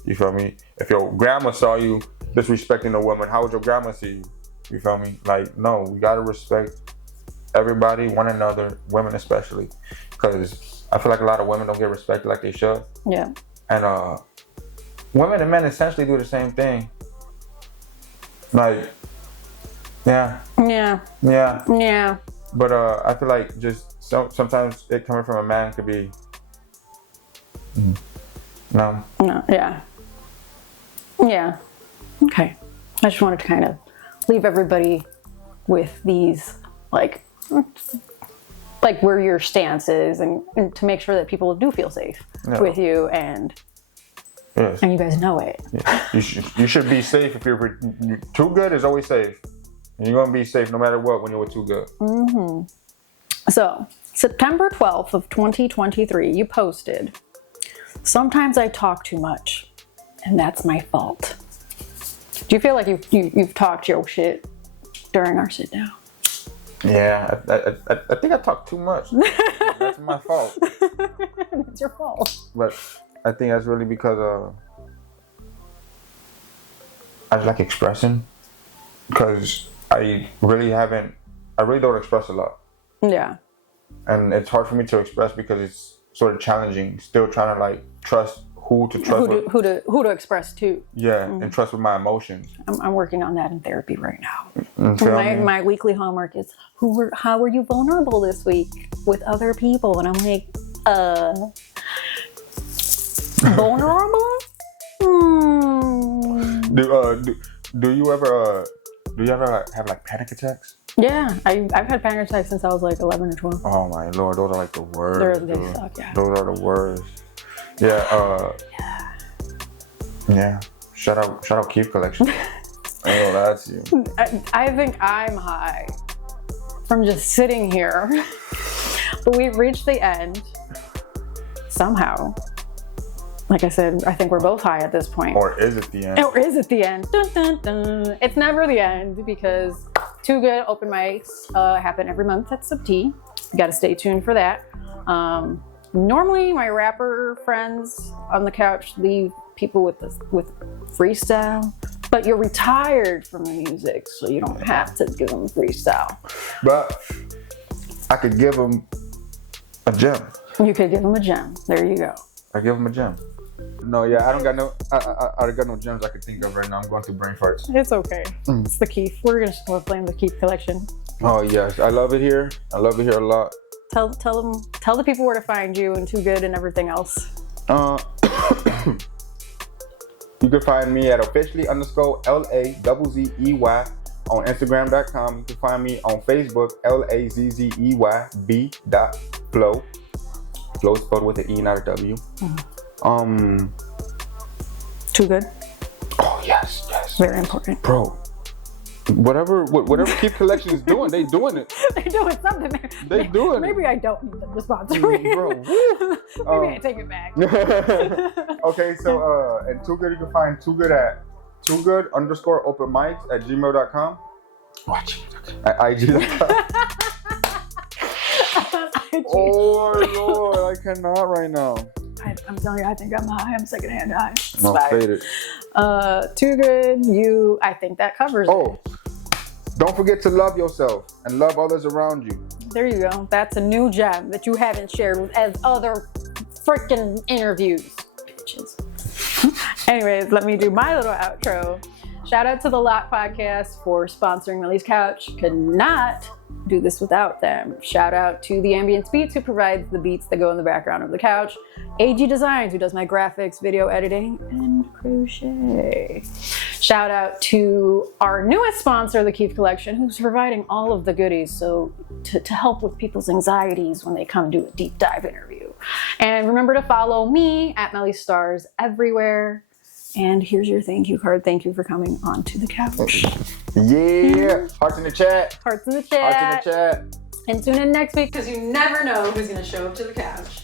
You feel me? If your grandma saw you disrespecting a woman, how would your grandma see you? You feel me? Like, no, we gotta respect everybody, one another, women especially, because I feel like a lot of women don't get respected like they should. Yeah. And women and men essentially do the same thing. Like, yeah. But I feel like just sometimes it coming from a man could be no. Yeah. Okay. I just wanted to kind of leave everybody with these, like where your stance is, and to make sure that people do feel safe with you, and you guys know it. Yeah. You should be safe. If you're TooGood is always safe. And you're gonna be safe no matter what when you're with TooGood. Mm-hmm. So September 12th of 2023, you posted, "Sometimes I talk too much, and that's my fault." Do you feel like you've talked your shit during our sit down? Yeah, I think I talk too much. That's my fault. It's your fault. But I think that's really because I just like expressing. Because I really don't express a lot. And it's hard for me to express because it's sort of challenging. Still trying to, like, trust who to trust with. Who to express to. Yeah, and trust with my emotions. I'm working on that in therapy right now. My weekly homework is how were you vulnerable this week with other people? And I'm like, vulnerable? Do you ever have like panic attacks? Yeah, I've had panic attacks since I was like 11 or 12. Oh my Lord, those are like the worst. They suck, yeah. Those are the worst. Yeah. Yeah. Shout out Keith Collection. Oh, that's you. I think I'm high from just sitting here, but we've reached the end somehow. Like I said, I think we're both high at this point. Or is it the end? Or is it the end? Dun, dun, dun. It's never the end because TooGood open mics happen every month at Sub T. You got to stay tuned for that. Normally, my rapper friends on the couch leave people with freestyle, but you're retired from the music, so you don't have to give them freestyle. But I could give them a gem. You could give them a gem. There you go. I give them a gem. No, yeah, I don't got no. I got no gems I could think of right now. I'm going through brain farts. It's okay. It's the Keith. We're gonna still blame the Keith Collection. Oh yes, I love it here. I love it here a lot. Tell the people where to find you and TooGood and everything else. You can find me at officially_LAZZEY on Instagram.com. You can find me on Facebook LAZZEYB.Floe. Floe spelled with an E, not a W. TooGood. Oh yes. Very important. Bro. Whatever Keep Collection is doing, they doing it. They're doing something. They doing it. Maybe I don't need them to sponsor me. Bro. Maybe I take it back. Okay, so and TooGood, you can find TooGood at TooGood_openmics@gmail.com. Watch at IG.com. Oh Lord, I cannot right now. I'm telling you, I think I'm high. I'm secondhand high. No, faded. TooGood, I think that covers it. Don't forget to love yourself and love others around you. There you go. That's a new gem that you haven't shared with as other freaking interviews, bitches. Anyways, let me do my little outro. Shout out to the Lot Podcast for sponsoring Melly's Couch. Could not do this without them. Shout out to the Ambience Beats, who provides the beats that go in the background of the couch. AG Designs, who does my graphics, video editing, and crochet. Shout out to our newest sponsor, the Keith Collection, who's providing all of the goodies to help with people's anxieties when they come do a deep dive interview. And remember to follow me at Melly Starz everywhere. And here's your thank you card. Thank you for coming onto the couch. Yeah. Hearts in the chat. Hearts in the chat. Hearts in the chat. And tune in next week because you never know who's going to show up to the couch.